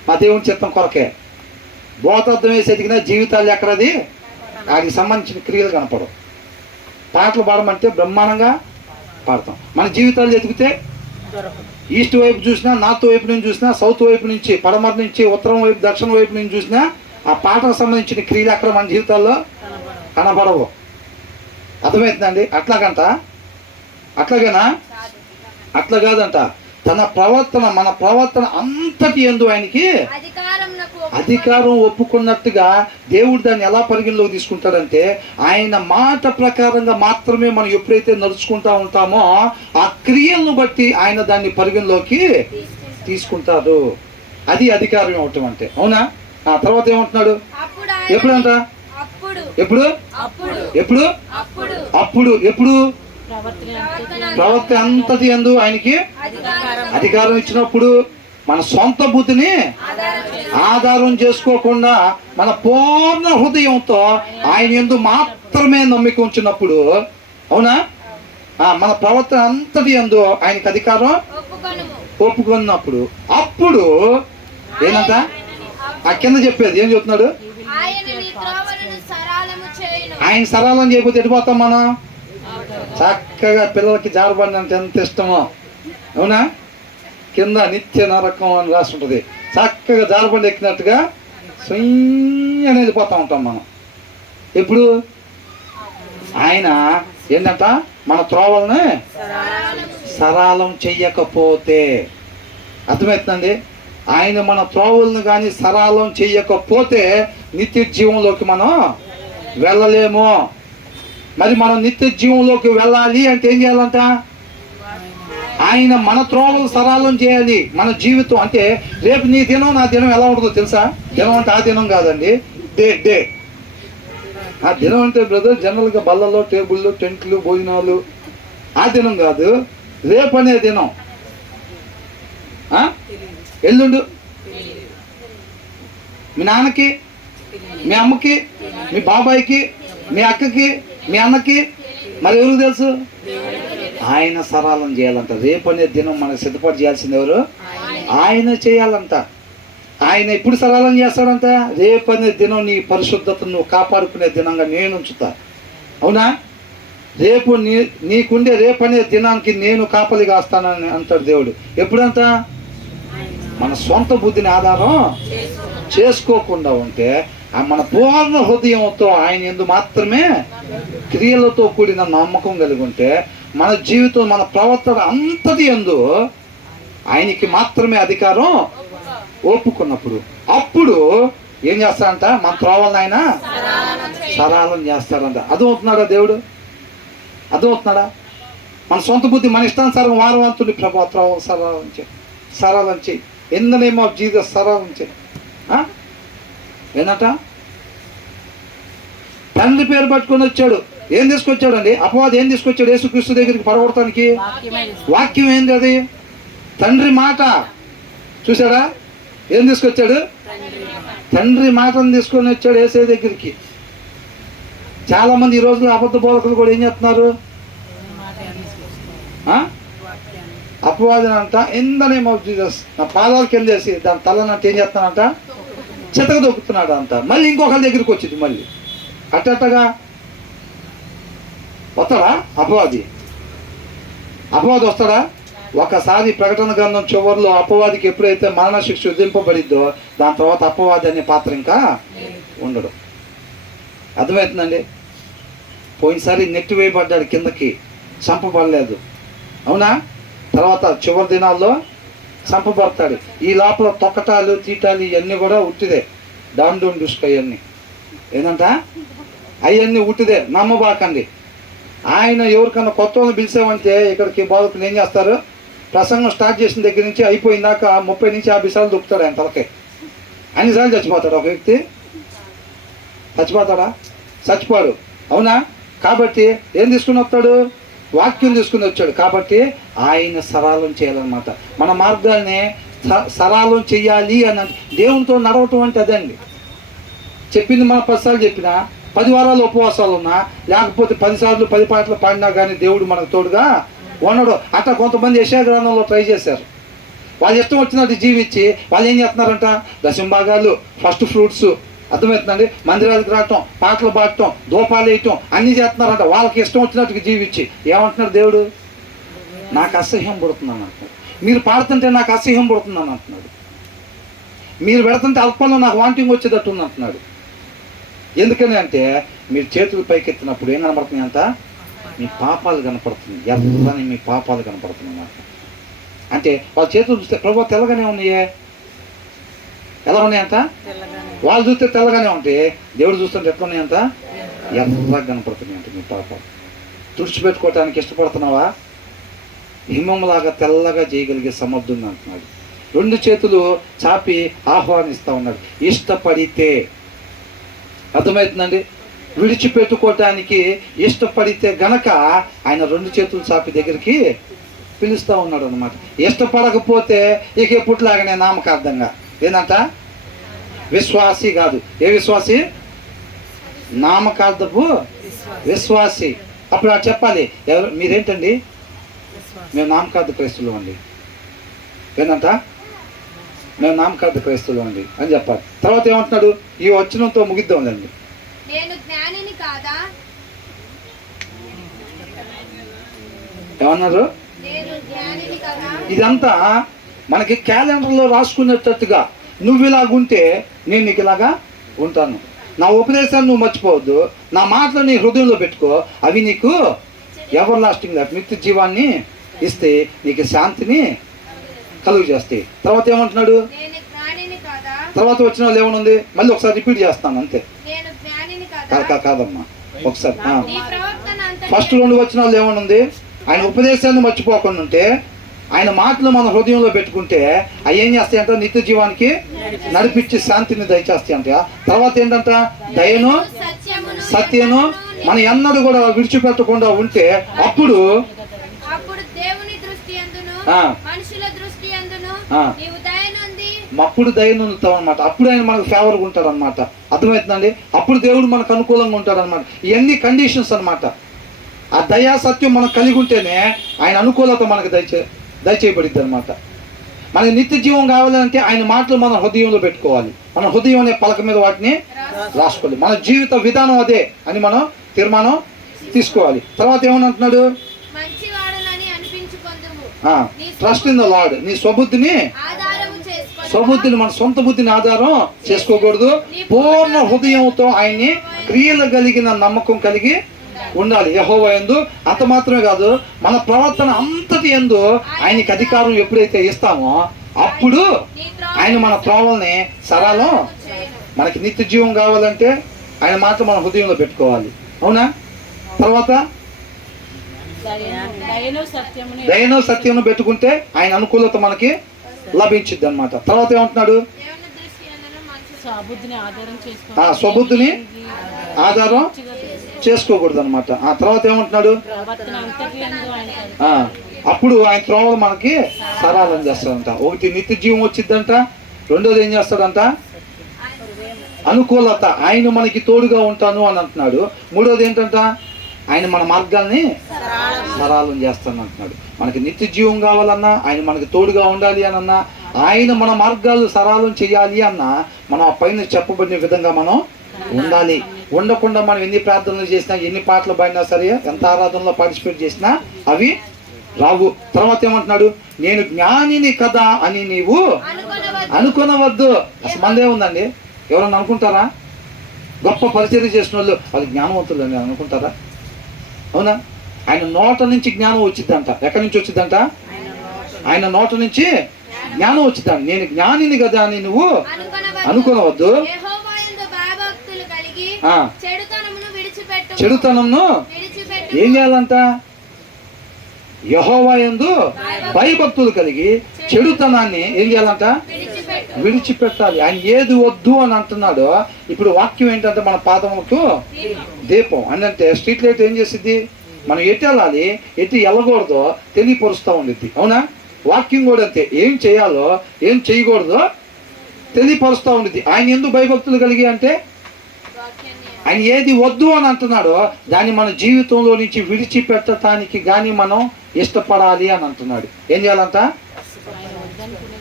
మా దేవుని చిత్తం కొరకే. బోధార్థం వేసి ఎదిగిన జీవితాలు ఎక్కడది వాటికి సంబంధించిన క్రియలు కనపడవు. పాటలు పాడమంటే బ్రహ్మాండంగా పాడతాం. మన జీవితాలు ఎదిగితే ఈస్ట్ వైపు చూసినా, నార్త్ వైపు నుంచి చూసినా, సౌత్ వైపు నుంచి, పడమర నుంచి, ఉత్తరం వైపు, దక్షిణ వైపు నుంచి చూసినా ఆ పాటకు సంబంధించిన క్రియలు అక్కడ మన జీవితాల్లో కనపడవు. అర్థమవుతుందండి? అట్లాగేనా? అట్లా కాదంట. తన ప్రవర్తన, మన ప్రవర్తన అంతటి యందు ఆయనకి అధికారం ఒప్పుకున్నట్టుగా దేవుడు దాన్ని ఎలా పరిగణలోకి తీసుకుంటాడంటే, ఆయన మాట ప్రకారంగా మాత్రమే మనం ఎప్పుడైతే నడుచుకుంటా ఉంటామో ఆ క్రియలను బట్టి ఆయన దాన్ని పరిగణలోకి తీసుకుంటారు. అది అధికారం ఇవ్వటం అంటే. అవునా? ఆ తర్వాత ఏమంటున్నాడు? ఎప్పుడంట? ఎప్పుడు? ఎప్పుడు ప్రవర్తన అంతటి యందు ఆయనకి అధికారం ఇచ్చినప్పుడు మన సొంత బుద్ధిని ఆధారం చేసుకోకుండా మన పూర్ణ హృదయంతో ఆయన యందు మాత్రమే నమ్మిక ఉంచినప్పుడు, అవునా, మన ప్రవర్తన అంతటి యందు ఆయనకి అధికారం ఒప్పుకున్నప్పుడు అప్పుడు ఏంటంట? ఆ కింద చెప్పేది ఏం చెప్తున్నాడు? ఆయన సరళం చేయకపోతే ఎడిపోతాం మనం. చక్కగా పిల్లలకి జారబండి అంటే ఎంత ఇష్టమో, అవునా? కింద నిత్య నరకం అని రాసి ఉంటుంది. చక్కగా జారబండి ఎక్కినట్టుగా స్వయం అనేది వెళ్ళిపోతూ ఉంటాం మనం. ఎప్పుడు ఆయన ఏంటంట? మన త్రోవల్ని సరళం చెయ్యకపోతే. అర్థమవుతుందండి? ఆయన మన త్రోవలను కానీ సరళం చెయ్యకపోతే నిత్య జీవంలోకి మనం వెళ్ళలేము. మరి మనం నిత్య జీవంలోకి వెళ్ళాలి అంటే ఏం చేయాలంట? ఆయన మన త్రోవలు సరళం చేయాలి. మన జీవితం అంటే రేపు నీ దినం నా దినం ఎలా ఉంటుందో తెలుసా? దినం అంటే ఆ దినం కాదండి, డే. ఆ దినం అంటే బ్రదర్ జనరల్గా బల్లలు, టేబుళ్ళు, టెంట్లు, భోజనాలు, ఆ దినం కాదు. రేపు అనే దినం. ఎల్లుండు మీ నాన్నకి, మీ అమ్మకి, మీ బాబాయికి, మీ అక్కకి, మీ అన్నకి, మరి ఎవరికి తెలుసు? ఆయన సరళం చేయాలంట. రేపు అనే దినం మనకు సిద్ధపాటు చేయాల్సింది ఎవరు? ఆయన చేయాలంట. ఆయన ఎప్పుడు సరళం చేస్తాడంట? రేపు అనే దినం నీ పరిశుద్ధతను నువ్వు కాపాడుకునే దినంగా నేను ఉంచుతా. అవునా? రేపు నీకుండే రేపు అనే దినానికి నేను కాపలి కాస్తానని అంటాడు దేవుడు. ఎప్పుడంట? మన సొంత బుద్ధిని ఆధారం చేసుకోకుండా ఉంటే, మన పూర్ణ హృదయంతో ఆయన యందు మాత్రమే క్రియలతో కూడిన నమ్మకం కలిగి ఉంటే, మన జీవితం, మన ప్రవర్తన అంతటి యందు ఆయనకి మాత్రమే అధికారం ఒప్పుకున్నప్పుడు అప్పుడు ఏం చేస్తాడంట? మన త్రోవలను ఆయన సరళం చేస్తాడంట. అర్థమవుతున్నాడా దేవుడు? అర్థమవుతున్నాడా? మన సొంత బుద్ధి, మన ఇష్టానుసారం వారవంతుడి ప్రభావ త్రోవలు సరళం చేయి. In the name of Jesus సరళం చేయి. ఏంటంట? తండ్రి పేరు పట్టుకొని వచ్చాడు. ఏం తీసుకొచ్చాడండి? అపవాది ఏం తీసుకొచ్చాడు? యేసుక్రీస్తు దగ్గరికి పడగొడటానికి వాక్యం ఏంది? అది తండ్రి మాట. చూసారా? ఏం తీసుకొచ్చాడు? తండ్రి మాటను తీసుకొని వచ్చాడు యేసే దగ్గరికి. చాలా మంది ఈ రోజుల్లో అబద్ధ బోధకులు కూడా ఏం చేస్తున్నారు? అపవాదిని అంట in the name of Jesus నా పాదాలు కింద వేసి దాని తలనంటే ఏం చేస్తున్నానంట? చితక దొక్కుతున్నాడు అంట. మళ్ళీ ఇంకొకరి దగ్గరికి వచ్చింది. మళ్ళీ అట్టగా వస్తాడా అపవాది వస్తాడా? ఒకసారి ప్రకటన గ్రంథం చివరిలో అపవాదికి ఎప్పుడైతే మరణ శిక్ష విధింపబడిద్దో దాని తర్వాత అపవాది అనే పాత్ర ఇంకా ఉండడు. అర్థమవుతుందండి? పోయినసారి నెట్టి వేయబడ్డాడు, కిందకి చంపబడలేదు. అవునా? తర్వాత చివరి దినాల్లో చంపబడతాడు. ఈ లోపల తొక్కటాలు, తీటాలు ఇవన్నీ కూడా ఉట్టిదే. డాండూన్ డుస్క్ అవన్నీ ఏంటంట? అవన్నీ ఉట్టిదే, నమ్మబాకండి. ఆయన ఎవరికన్నా కొత్త వాళ్ళని పిలిచామంటే ఇక్కడికి బోధకులు ఏం చేస్తారు? ప్రసంగం స్టార్ట్ చేసిన దగ్గర నుంచి అయిపోయిందాక 30 నుంచి 50 సార్లు దొక్కుతాడు ఆయన తలకే. అన్నిసార్లు చచ్చిపోతాడు ఒక వ్యక్తి. చచ్చిపోతాడా? చచ్చిపోడు. అవునా? కాబట్టి ఏం తీసుకుని వస్తాడు? వాక్యం తీసుకుని వచ్చాడు. కాబట్టి ఆయన సరళం చేయాలన్నమాట. మన మార్గాల్ని సరళం చెయ్యాలి అని దేవునితో నడవటం అంటే అదండి. చెప్పింది మనం 10 సార్లు చెప్పినా, 10 వారాలు ఉపవాసాలు ఉన్నా, లేకపోతే 10 సార్లు 10 పాటలు పాడినా కానీ దేవుడు మనకు తోడుగా ఉండడు. అట్లా కొంతమంది యెషయా గ్రంథంలో ట్రై చేశారు. వాళ్ళు ఇష్టం వచ్చినట్టు జీవించి వాళ్ళు ఏం చేస్తున్నారంట, దశంభాగాలు, ఫస్ట్ ఫ్రూట్స్, అర్థమవుతుందండి, మందిరాలకు రావటం, పాటలు పాడటం, దూపాలు వేయటం అన్నీ చేస్తున్నారంట. వాళ్ళకి ఇష్టం వచ్చినట్టుగా జీవించి ఏమంటున్నాడు దేవుడు, నాకు అసహ్యం పడుతున్నాను అంటున్నాడు. మీరు పాడుతుంటే నాకు అసహ్యం పడుతున్నాను అంటున్నాడు. మీరు పెడుతుంటే అల్పంలో నాకు వాంటింగ్ వచ్చేటట్టు ఉంది అంటున్నాడు. ఎందుకని అంటే మీరు చేతులు పైకెత్తినప్పుడు ఏం కనపడుతుంది అంట, మీ పాపాలు కనపడుతుంది, ఎర్రని మీ పాపాలు కనపడుతుంది అన్నమాట. అంటే వాళ్ళ చేతులు చూస్తే ప్రభు తెల్లగానే ఉన్నాయే, ఎలా ఉన్నాయంట, వాళ్ళు చూస్తే తెల్లగానే ఉంటాయి, దేవుడు చూస్తుంటే ఎట్లా ఉన్నాయంట, ఎర్రగా కనపడుతున్నాయి అంటే మీ పాపాలు. తుడిచిపెట్టుకోవటానికి ఇష్టపడుతున్నావా, హిమంలాగా తెల్లగా చేయగలిగే సమర్థుని అంటున్నాడు. 2 చేతులు చాపి ఆహ్వానిస్తూ ఉన్నాడు, ఇష్టపడితే. అర్థమవుతుందండి, విడిచిపెట్టుకోవటానికి ఇష్టపడితే గనక ఆయన 2 చేతులు చాపి దగ్గరికి పిలుస్తూ ఉన్నాడు అనమాట. ఇష్టపడకపోతే ఇక ఎప్పుడులాగానే నామకార్థంగా ఏంటంట, విశ్వాసి కాదు. ఏ విశ్వాసి, నామకార్థపు విశ్వాసి. అప్పుడు అది చెప్పాలి, ఎవరు మీరేంటండి, మేము నామకార్థ క్రైస్తువులు అండి, ఏంటంట, మేము నామకార్థ క్రైస్తువులు అండి అని చెప్పాలి. తర్వాత ఏమంటున్నాడు, ఈ వచనంతో ముగిద్దాంలేండి. నేను జ్ఞానిని కాదా, ఏమన్నారు, నేను జ్ఞానిని కాదా. ఇదంతా మనకి క్యాలెండర్లో రాసుకునేటట్టుగా, నువ్వు ఇలాగుంటే నేను నీకు ఇలాగా ఉంటాను, నా ఉపదేశాన్ని నువ్వు మర్చిపోవద్దు, నా మాటలు నీ హృదయంలో పెట్టుకో, అవి నీకు ఎవర్ లాస్టింగ్ లైఫ్, నిత్య జీవాన్ని ఇస్తే, నీకు శాంతిని కలుగు చేస్తాయి. తర్వాత ఏమంటున్నాడు, నేను జ్ఞానిని కాదా, తర్వాత వచ్చిన వాళ్ళు ఏమనుంది, మళ్ళీ ఒకసారి రిపీట్ చేస్తాను అంతే. నేను జ్ఞానిని కాదా, కాదమ్మా ఒకసారి. నీ ప్రవర్తన అంతటి ఫస్ట్ 2 వచనాలు ఏమనుంది, ఆయన ఉపదేశాన్ని మర్చిపోకుండా ఉంటే, ఆయన మాటలు మన హృదయంలో పెట్టుకుంటే అవి ఏం చేస్తాయంట, నిత్య జీవానికి నడిపించి శాంతిని దయచేస్తాయి అంట. తర్వాత ఏంటంట, దయను సత్యను మన ఎన్నడూ కూడా విడిచిపెట్టకుండా ఉంటే అప్పుడు అప్పుడు దేవుని దృష్టి యందును మనుషుల దృష్టి యందును నీవు దయనుంది, అప్పుడు దయనుందుతాం అనమాట. అప్పుడు ఆయన మనకు ఫేవర్గా ఉంటాడు అనమాట. అర్థమవుతుందండి, అప్పుడు దేవుడు మనకు అనుకూలంగా ఉంటాడు అనమాట. ఇవన్నీ కండిషన్స్ అనమాట. ఆ దయా సత్యం మనకు కలిగి ఉంటేనే ఆయన అనుకూలత మనకు దయచేయబడిద్ది అనమాట. మనకి నిత్య జీవం కావాలంటే ఆయన మాటలు మన హృదయంలో పెట్టుకోవాలి. మన హృదయం అనే పలక మీద వాటిని రాసుకోవాలి. మన జీవిత విధానం అదే అని మనం తీర్మానం తీసుకోవాలి. తర్వాత ఏమనంటున్నాడు, మంచివాడనని అనిపించుకొందుము, ట్రస్ట్ ఇన్ ద లార్డ్. నీ స్వబుద్ధిని మన సొంత బుద్ధిని ఆధారం చేసుకోకూడదు. పూర్ణ హృదయంతో ఆయన్ని క్రియలు కలిగిన నమ్మకం కలిగి ఉండాలి యెహోవా యందు. అంత మాత్రమే కాదు, మన ప్రవర్తన అంతటి యందు ఆయనకి అధికారం ఎప్పుడైతే ఇస్తామో అప్పుడు ఆయన మన త్రోవల్ని సరళం. మనకి నిత్య జీవం కావాలంటే ఆయన మాత్రం మన హృదయంలో పెట్టుకోవాలి, అవునా. తర్వాత దయను సత్యమును పెట్టుకుంటే ఆయన అనుకూలత మనకి లభించిద్ది అనమాట. తర్వాత ఏమంటున్నాడు, స్వబుద్ధిని ఆధారం చేసుకోకూడదు అనమాట. ఆ తర్వాత ఏమంటున్నాడు, అప్పుడు ఆయన త్రోవలు మనకి సరళం చేస్తాడంట. ఒకటి నిత్య జీవం వచ్చిద్దంట, రెండోది ఏం చేస్తాడంట, అనుకూలత, ఆయన మనకి తోడుగా ఉంటాను అని అంటున్నాడు. మూడోది ఏంటంట, ఆయన మన మార్గాల్ని సరళం చేస్తాను అంటున్నాడు. మనకి నిత్య జీవం కావాలన్నా, ఆయన మనకి తోడుగా ఉండాలి అని అన్నా, ఆయన మన మార్గాలు సరళం చేయాలి అన్నా, మనం ఆ పైన చెప్పబడిన విధంగా మనం ఉండాలి. ఉండకుండా మనం ఎన్ని ప్రార్థనలు చేసినా, ఎన్ని పాటలు పాడినా సరే, ఎంత ఆరాధనలో పార్టిసిపేట్ చేసినా అవి రావు. తర్వాత ఏమంటున్నాడు, నేను జ్ఞానిని కదా అని నీవు అనుకునవద్దు. అసలు మందే ఉందండి, ఎవరన్నా అనుకుంటారా? గొప్ప పరిచర్య చేసిన వాళ్ళు జ్ఞానవంతులు అని అనుకుంటారా? అవునా. ఆయన నోట నుంచి జ్ఞానం వచ్చిద్దంట. ఎక్కడి నుంచి వచ్చిద్దంట, ఆయన నోట నుంచి జ్ఞానం వచ్చిద్దంట. నేను జ్ఞానిని కదా అని నువ్వు అనుకునవద్దు. చెడుతనమును ఏం చేయాలంట, యెహోవా యందు భయభక్తులు కలిగి చెడుతనాన్ని ఏం చేయాలంట, విడిచిపెట్టాలి. ఆయన ఏది వద్దు అని అంటున్నాడో, ఇప్పుడు వాక్యం ఏంటంటే మన పాదములకు దీపం అని అంటే, స్ట్రీట్ లైట్ ఏం చేసిద్ది, మనం ఎటు వెళ్ళాలి ఎటు వెళ్ళకూడదో తెలియపరుస్తూ ఉండిద్ది, అవునా. వాక్యం కూడా అంతే, ఏం చేయాలో ఏం చేయకూడదో తెలియపరుస్తూ ఉండిద్ది. ఆయన ఎందుకు భయభక్తులు కలిగి అంటే, ఆయన ఏది వద్దు అని అంటున్నాడో దాన్ని మన జీవితంలో నుంచి విడిచిపెట్టడానికి కానీ మనం ఇష్టపడాలి అని అంటున్నాడు. ఏం చేయాలంట,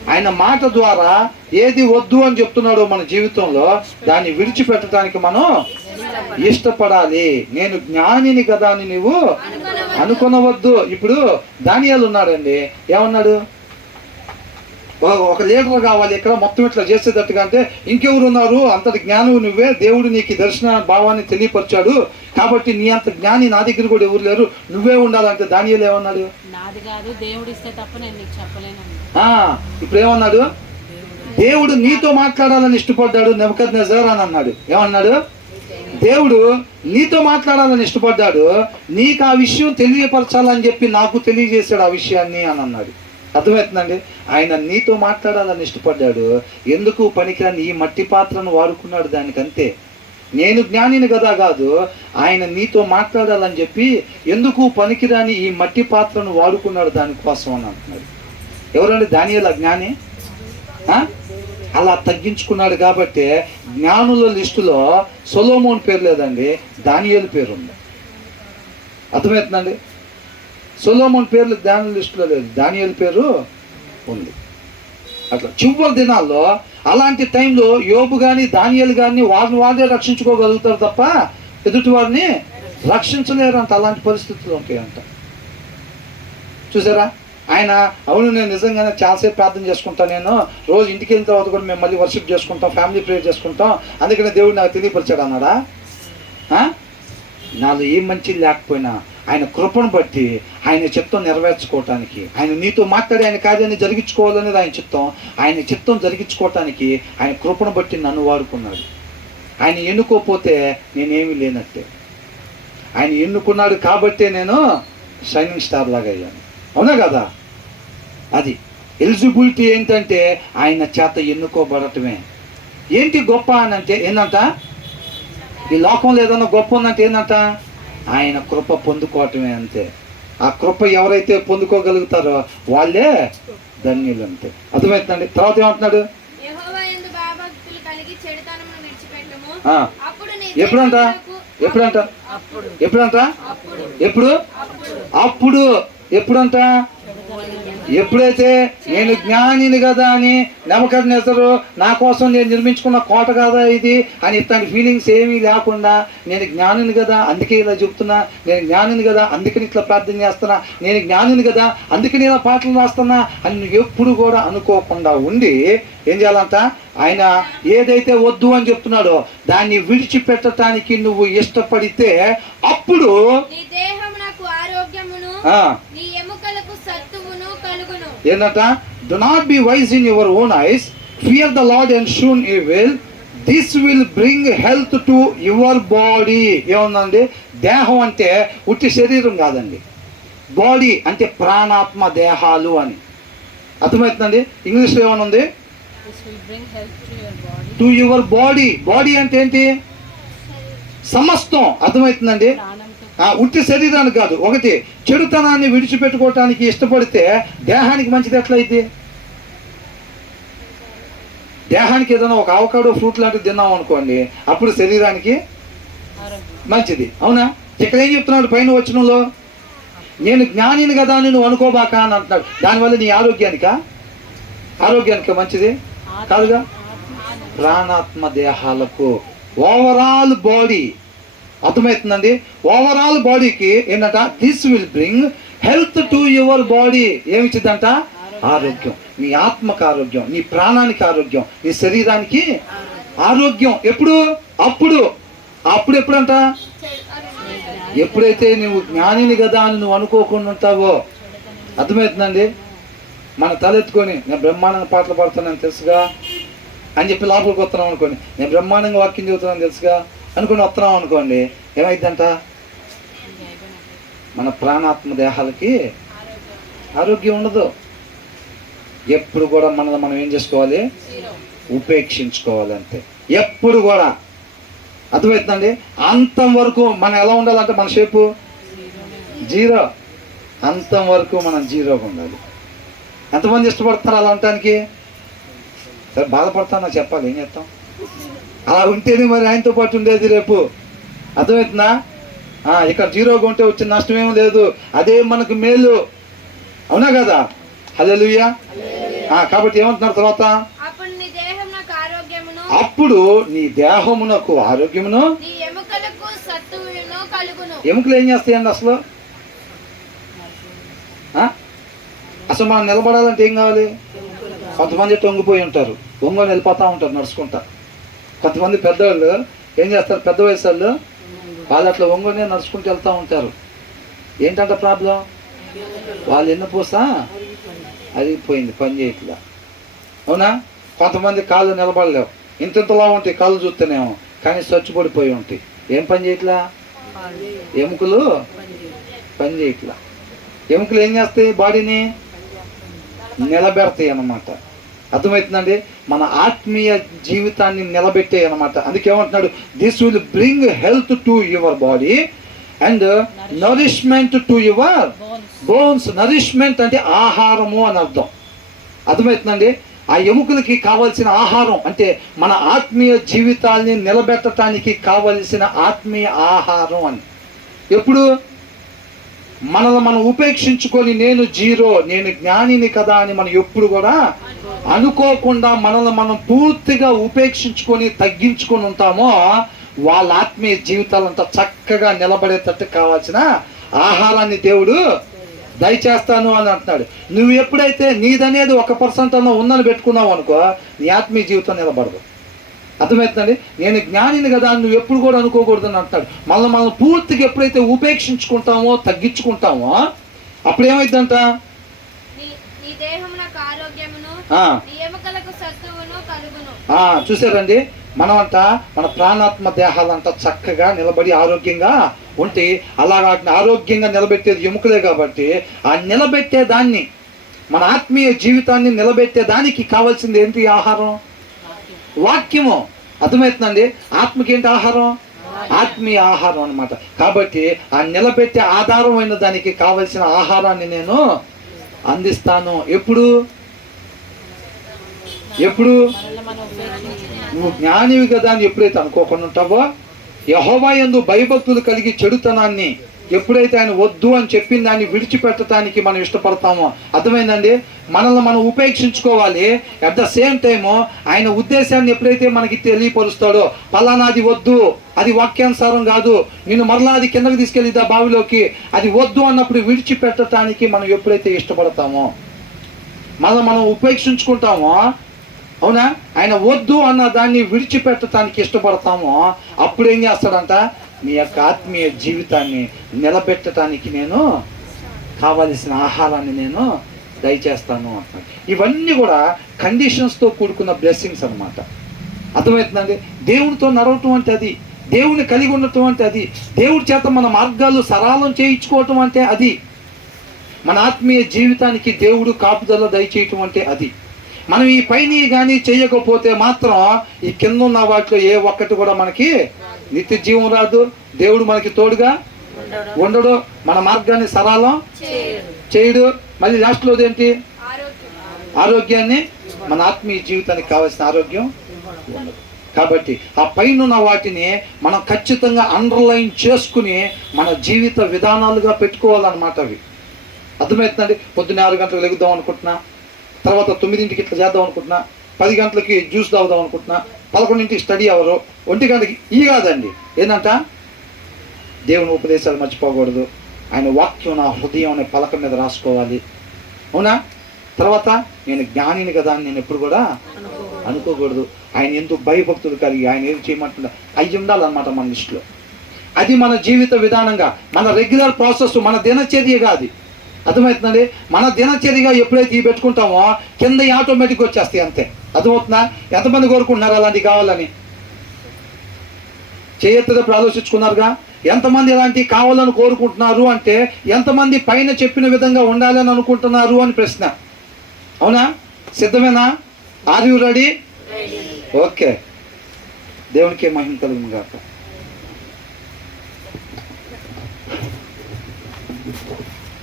ఆయన మాట ద్వారా ఏది వద్దు అని చెప్తున్నాడో మన జీవితంలో దాన్ని విడిచిపెట్టడానికి మనం ఇష్టపడాలి. నేను జ్ఞానిని కదా అని నువ్వు అనుకొనవద్దు. ఇప్పుడు దానియేలు ఉన్నాడండి, ఏమన్నాడు? ఒక లీడర్ కావాలి ఇక్కడ మొత్తం ఇట్లా చేసేటట్టుగా అంటే ఇంకెవరు ఉన్నారు, అంతటి జ్ఞానం నువ్వే, దేవుడు నీకు దర్శన భావాన్ని తెలియపరిచాడు కాబట్టి నీ అంత జ్ఞాని నా దగ్గర కూడా ఎవరు లేరు, నువ్వే ఉండాలంటే దానియేలు ఏమన్నాడు? నాది కాదు, దేవుడు ఇస్తే తప్ప నేను నీకు చెప్పలేను. ఇప్పుడు ఏమన్నాడు? దేవుడు నీతో మాట్లాడాలని ఇష్టపడ్డాడు నెబుకద్నెజర్ అని అన్నాడు. ఏమన్నాడు? దేవుడు నీతో మాట్లాడాలని ఇష్టపడ్డాడు, నీకు ఆ విషయం తెలియపరచాలని చెప్పి నాకు తెలియజేశాడు ఆ విషయాన్ని అని అన్నాడు. అర్థమవుతుందండి? ఆయన నీతో మాట్లాడాలని ఇష్టపడ్డాడు, ఎందుకు పనికిరాని ఈ మట్టి పాత్రను వాడుకున్నాడు దానికంతే. నేను జ్ఞానిని కదా కాదు, ఆయన నీతో మాట్లాడాలని చెప్పి ఎందుకు పనికిరాని ఈ మట్టి పాత్రను వాడుకున్నాడు దానికోసం అని అంటున్నాడు. ఎవరండి దానియేలు జ్ఞాని? అలా తగ్గించుకున్నాడు కాబట్టి జ్ఞానుల లిస్టులో సొలొమోన్ పేరు లేదండి, దానియేలు పేరు ఉంది. అర్థమవుతుందండి? సొలొమోన్ పేర్లు జ్ఞానుల లిస్టులో లేదు, దానియేలు పేరు ఉంది. అట్లా చివరి దినాల్లో అలాంటి టైంలో యోబు కానీ దానియేలు కానీ వారిని వాళ్ళే రక్షించుకోగలుగుతారు తప్ప ఎదుటి వారిని రక్షించలేరు అంట. అలాంటి పరిస్థితులు ఉంటాయంట. చూసారా? ఆయన అవును నేను నిజంగానే చాలాసేపు ప్రార్థన చేసుకుంటాను, నేను రోజు ఇంటికి వెళ్ళిన తర్వాత కూడా మేము మళ్ళీ వర్షిప్ చేసుకుంటాం, ఫ్యామిలీ ప్రేయర్ చేసుకుంటాం, అందుకనే దేవుడు నాకు తెలియపరిచాడు అన్నాడా? నాలో ఏం మంచి లేకపోయినా ఆయన కృపను బట్టి ఆయన చిత్తం నెరవేర్చుకోవటానికి, ఆయన నీతో మాట్లాడి ఆయన కార్యాన్ని జరిగించుకోవాలనేది ఆయన చిత్తం, ఆయన చిత్తం జరిగించుకోవటానికి ఆయన కృపను బట్టి నన్ను వాడుకున్నాడు. ఆయన ఎన్నుకోపోతే నేనేమీ లేనట్టే. ఆయన ఎన్నుకున్నాడు కాబట్టే నేను షైనింగ్ స్టార్ లాగా అయ్యాను. అవునా కదా? అది ఎలిజిబిలిటీ ఏంటంటే ఆయన చేత ఎన్నుకోబడటమే. ఏంటి గొప్ప అని అంటే ఏంటంట? ఈ లోకంలో ఏదన్నా గొప్ప ఉందంటే ఏంటంట? ఆయన కృప పొందుకోవటమే, అంతే. ఆ కృప ఎవరైతే పొందుకోగలుగుతారో వాళ్ళే ధన్యులు, అంతే. అర్థమవుతుందండి? తర్వాత ఏమంటున్నాడు? ఎప్పుడంట? ఎప్పుడంట? ఎప్పుడంట? అప్పుడు ఎప్పుడంట? ఎప్పుడైతే నేను జ్ఞానిని కదా అని నెబుకద్నెజరు నా కోసం నేను నిర్మించుకున్న కోట కదా ఇది అని ఇట్లాంటి ఫీలింగ్స్ ఏమీ లేకుండా నేను జ్ఞానిని కదా అందుకే ఇలా చెప్తున్నా, నేను జ్ఞానిని కదా అందుకని ఇట్లా ప్రార్థన చేస్తున్నా, నేను జ్ఞానిని కదా అందుకని ఇలా పాటలు రాస్తున్నా అని నువ్వు ఎప్పుడు కూడా అనుకోకుండా ఉండి ఏం చేయాలంట? ఆయన ఏదైతే వద్దు అని చెప్తున్నాడో దాన్ని విడిచిపెట్టడానికి నువ్వు ఇష్టపడితే అప్పుడు ఏంటంట? Do not be wise in your own eyes, fear the Lord and shun evil, this will bring health to your body. ఏముందండి? దేహం అంటే ఉట్టి శరీరం కాదండి, బాడీ అంటే ప్రాణాత్మ దేహాలు అని. అర్థమవుతుందండి? ఇంగ్లీష్లో ఏమనుంది? To your body. బాడీ అంటే ఏంటి? సమస్తం. అర్థమవుతుందండి? ఉట్టి శరీరానికి కాదు. ఒకటి చెడుతనాన్ని విడిచిపెట్టుకోవటానికి ఇష్టపడితే దేహానికి మంచిది ఎట్లయితే? దేహానికి ఏదైనా ఒక అవకాడో ఫ్రూట్ లాంటిది తిన్నాం అనుకోండి, అప్పుడు శరీరానికి మంచిది. అవునా? ఇక్కడ ఏం చెప్తున్నాడు పైన వచనంలో? నేను జ్ఞానిని కదా అని నువ్వు అనుకోబాక అని అంటున్నాడు. దానివల్ల నీ ఆరోగ్యానికి మంచిది కాదుగా. ప్రాణాత్మ దేహాలకు, ఓవరాల్ బాడీ. అర్థమవుతుందండి? ఓవరాల్ బాడీకి ఏంటంట? This will bring health to your body. ఏమిచ్చిందంట? ఆరోగ్యం. నీ ఆత్మకు ఆరోగ్యం, నీ ప్రాణానికి ఆరోగ్యం, నీ శరీరానికి ఆరోగ్యం. ఎప్పుడు? అప్పుడు ఎప్పుడంట? ఎప్పుడైతే నువ్వు జ్ఞానిని కదా అని నువ్వు అనుకోకుండా ఉంటావో. అర్థమవుతుందండి? మన తలెత్తుకొని నేను బ్రహ్మాండంగా పాటలు పాడుతున్నాను తెలుసుగా అని చెప్పి లోపలికి వస్తున్నాం అనుకోండి, నేను బ్రహ్మాండంగా వాక్యం చెబుతున్నాను తెలుసుగా అనుకుని వస్తున్నాం అనుకోండి, ఏమైందంట? మన ప్రాణాత్మ దేహాలకి ఆరోగ్యం ఉండదు. ఎప్పుడు కూడా మనం ఏం చేసుకోవాలి? ఉపేక్షించుకోవాలి, అంతే. ఎప్పుడు కూడా. అర్థమవుతుందండి? అంతం వరకు మనం ఎలా ఉండాలంటే మన షేపు జీరో. అంతం వరకు మనం జీరోగా ఉండాలి. ఎంతమంది ఇష్టపడతారు అలా ఉండటానికి? సరే బాధపడతాను నాకు చెప్పాలి, ఏం చేస్తాం? అలా ఉంటేనే మరి ఆయనతో పాటు ఉండేది రేపు. అర్థమవుతుందా? ఇక్కడ జీరోగా ఉంటే వచ్చిన నష్టమేమీ లేదు, అదే మనకు మేలు. అవునా కదా? హల్లెలూయా. కాబట్టి ఏమంటున్నారు తర్వాత? అప్పుడు నీ దేహం నాకు ఆరోగ్యమును, అప్పుడు నీ దేహమునకు ఆరోగ్యమును, నీ ఎముకలకు సత్తువును కలుగును. ఎముకలు ఏం చేస్తాయండి అసలు? అసలు మనం నిలబడాలంటే ఏం కావాలి? కొంతమంది తొంగిపోయి ఉంటారు, ఒంగోని వెళ్ళిపోతూ ఉంటారు నడుచుకుంటా. కొంతమంది పెద్దవాళ్ళు ఏం చేస్తారు, పెద్ద వయసు వాళ్ళు అట్లా ఒంగోనే నడుచుకుంటూ వెళ్తూ ఉంటారు. ఏంటంటే ప్రాబ్లం? వాళ్ళు ఎన్నపోసా అది పోయింది, పని చేయట్లా. అవునా? కొంతమంది కాళ్ళు నిలబడలేవు, ఇంతలా ఉంటాయి కాళ్ళు చూస్తేనేమో, కానీ స్వచ్ఛపడిపోయి ఉంటాయి. ఏం పని చేయట్లా? ఎముకలు పని చేయట్లా. ఎముకలు ఏం చేస్తాయి? బాడీని నిలబెడతాయి అన్నమాట. అర్థమవుతుందండి? మన ఆత్మీయ జీవితాన్ని నిలబెట్టాయి అన్నమాట. అందుకేమంటున్నాడు, this will bring health to your body and nourishment to your bones. Nourishment అంటే ఆహారము అని అర్థం. అర్థమవుతుందండి? ఆ ఎముకలకి కావలసిన ఆహారం అంటే మన ఆత్మీయ జీవితాన్ని నిలబెట్టడానికి కావలసిన ఆత్మీయ ఆహారం అని. ఎప్పుడు మనల్ని మనం ఉపేక్షించుకొని నేను జీరో, నేను జ్ఞానిని కదా అని మనం ఎప్పుడు కూడా అనుకోకుండా మనల్ని మనం పూర్తిగా ఉపేక్షించుకొని తగ్గించుకొని ఉంటామో వాళ్ళ ఆత్మీయ జీవితాలంతా చక్కగా నిలబడేటట్టు కావాల్సిన ఆహారాన్ని దేవుడు దయచేస్తాను అని అంటున్నాడు. నువ్వు ఎప్పుడైతే నీదనేది 1% అన్న ఉందని పెట్టుకున్నావు అనుకో, నీ ఆత్మీయ జీవితం నిలబడదు. అర్థమవుతుందండి? నేను జ్ఞానిని కదా నువ్వు ఎప్పుడు కూడా అనుకోకూడదు అని అంటాడు. మనం పూర్తిగా ఎప్పుడైతే ఉపేక్షించుకుంటామో తగ్గించుకుంటామో అప్పుడు ఏమైందంట, చూసారండి? మనమంట మన ప్రాణాత్మ దేహాలంతా చక్కగా నిలబడి ఆరోగ్యంగా ఉంటే అలాగా ఆరోగ్యంగా నిలబెట్టేది ఎముకలే. కాబట్టి ఆ నిలబెట్టే దాన్ని, మన ఆత్మీయ జీవితాన్ని నిలబెట్టే దానికి కావాల్సింది ఏంటి? ఆహారం, వాక్యము. అర్థమవుతుందండి? ఆత్మకి ఏంటి ఆహారం? ఆత్మీయ ఆహారం అన్నమాట. కాబట్టి ఆ నిలబెట్టే ఆధారమైన దానికి కావలసిన ఆహారాన్ని నేను అందిస్తాను. ఎప్పుడు? నువ్వు జ్ఞానివి కదా అని ఎప్పుడైతే అనుకోకుండా ఉంటావో, యెహోవా యందు భయభక్తులు కలిగి చెడుతనాన్ని ఎప్పుడైతే ఆయన వద్దు అని చెప్పిన దాన్ని విడిచిపెట్టడానికి మనం ఇష్టపడతామో, అర్థమైందండి? మనల్ని మనం ఉపేక్షించుకోవాలి. అట్ ద సేమ్ టైము ఆయన ఉద్దేశాన్ని ఎప్పుడైతే మనకి తెలియపరుస్తాడో, పలానాది వద్దు, అది వాక్యానుసారం కాదు, నేను మరలా అది కిందకి తీసుకెళ్ళిద్దా బావిలోకి, అది వద్దు అన్నప్పుడు విడిచిపెట్టడానికి మనం ఎప్పుడైతే ఇష్టపడతామో, మనం ఉపేక్షించుకుంటామో, అవునా, ఆయన వద్దు అన్న దాన్ని విడిచిపెట్టడానికి ఇష్టపడతామో, అప్పుడు ఏం చేస్తాడంట, నీ యొక్క ఆత్మీయ జీవితాన్ని నిలబెట్టడానికి నేను కావలసిన ఆహారాన్ని నేను దయచేస్తాను అంటున్నాడు. ఇవన్నీ కూడా కండిషన్స్తో కూడుకున్న బ్లెస్సింగ్స్ అన్నమాట. అర్థమవుతుందండి? దేవునితో నడవటం అంటే అది, దేవుని కలిగి ఉండటం అంటే అది, దేవుడి చేత మన మార్గాలు సరళం చేయించుకోవటం అంటే అది, మన ఆత్మీయ జీవితానికి దేవుడు కాపుదల దయచేయటం అంటే అది. మనం ఈ పైన కానీ చేయకపోతే మాత్రం ఈ కింద ఉన్న వాటిలో ఏ ఒక్కటి కూడా మనకి నిత్య జీవం రాదు. దేవుడు మనకి తోడుగా ఉండడు, మన మార్గాన్ని సరళం చేయడు. మళ్ళీ లాస్ట్లో ఏంటి? ఆరోగ్యాన్ని, మన ఆత్మీయ జీవితానికి కావాల్సిన ఆరోగ్యం ఉండదు. కాబట్టి ఆ పైన వాటిని మనం ఖచ్చితంగా అండర్లైన్ చేసుకుని మన జీవిత విధానాలుగా పెట్టుకోవాలన్నమాట. అవి అర్థమవుతుందండి? పొద్దున్న 6 గంటలకు లెగుద్దాం అనుకుంటున్నా, తర్వాత 9ంటికి ఇట్లా చేద్దాం అనుకుంటున్నా, 10 గంటలకి జ్యూస్ తాగుదాం అనుకుంటున్నా, 11ంటికి స్టడీ అవరు, 1 గంటకి ఈ కాదండి. ఏంటంట? దేవుని ఉపదేశాలు మర్చిపోకూడదు, ఆయన వాక్యం నా హృదయం అనే పలక మీద రాసుకోవాలి. అవునా? తర్వాత నేను జ్ఞానిని కదా అని నేను ఎప్పుడు కూడా అనుకోకూడదు. ఆయన ఎందుకు భయభక్తులు కలిగి ఆయన ఏం చేయమంటున్నా అవి ఉండాలన్నమాట మన లిస్టులో. అది మన జీవిత విధానంగా, మన రెగ్యులర్ ప్రాసెస్, మన దినచర్యగా అది. అర్థమవుతుందండి? మన దినచర్యగా ఎప్పుడైతే ఇవి పెట్టుకుంటామో కింద ఆటోమేటిక్గా వచ్చేస్తాయి అంతే. అర్థమవుతుందా? ఎంతమంది కోరుకుంటున్నారు అలాంటివి కావాలని? చేయొత్తప్పుడు ఆలోచించుకున్నారుగా? ఎంతమంది ఇలాంటివి కావాలని కోరుకుంటున్నారు అంటే ఎంతమంది పైన చెప్పిన విధంగా ఉండాలని అనుకుంటున్నారు అని ప్రశ్న. అవునా? సిద్ధమేనా? Are you ready? ఓకే. దేవునికి మహిమ కలుగును గాక.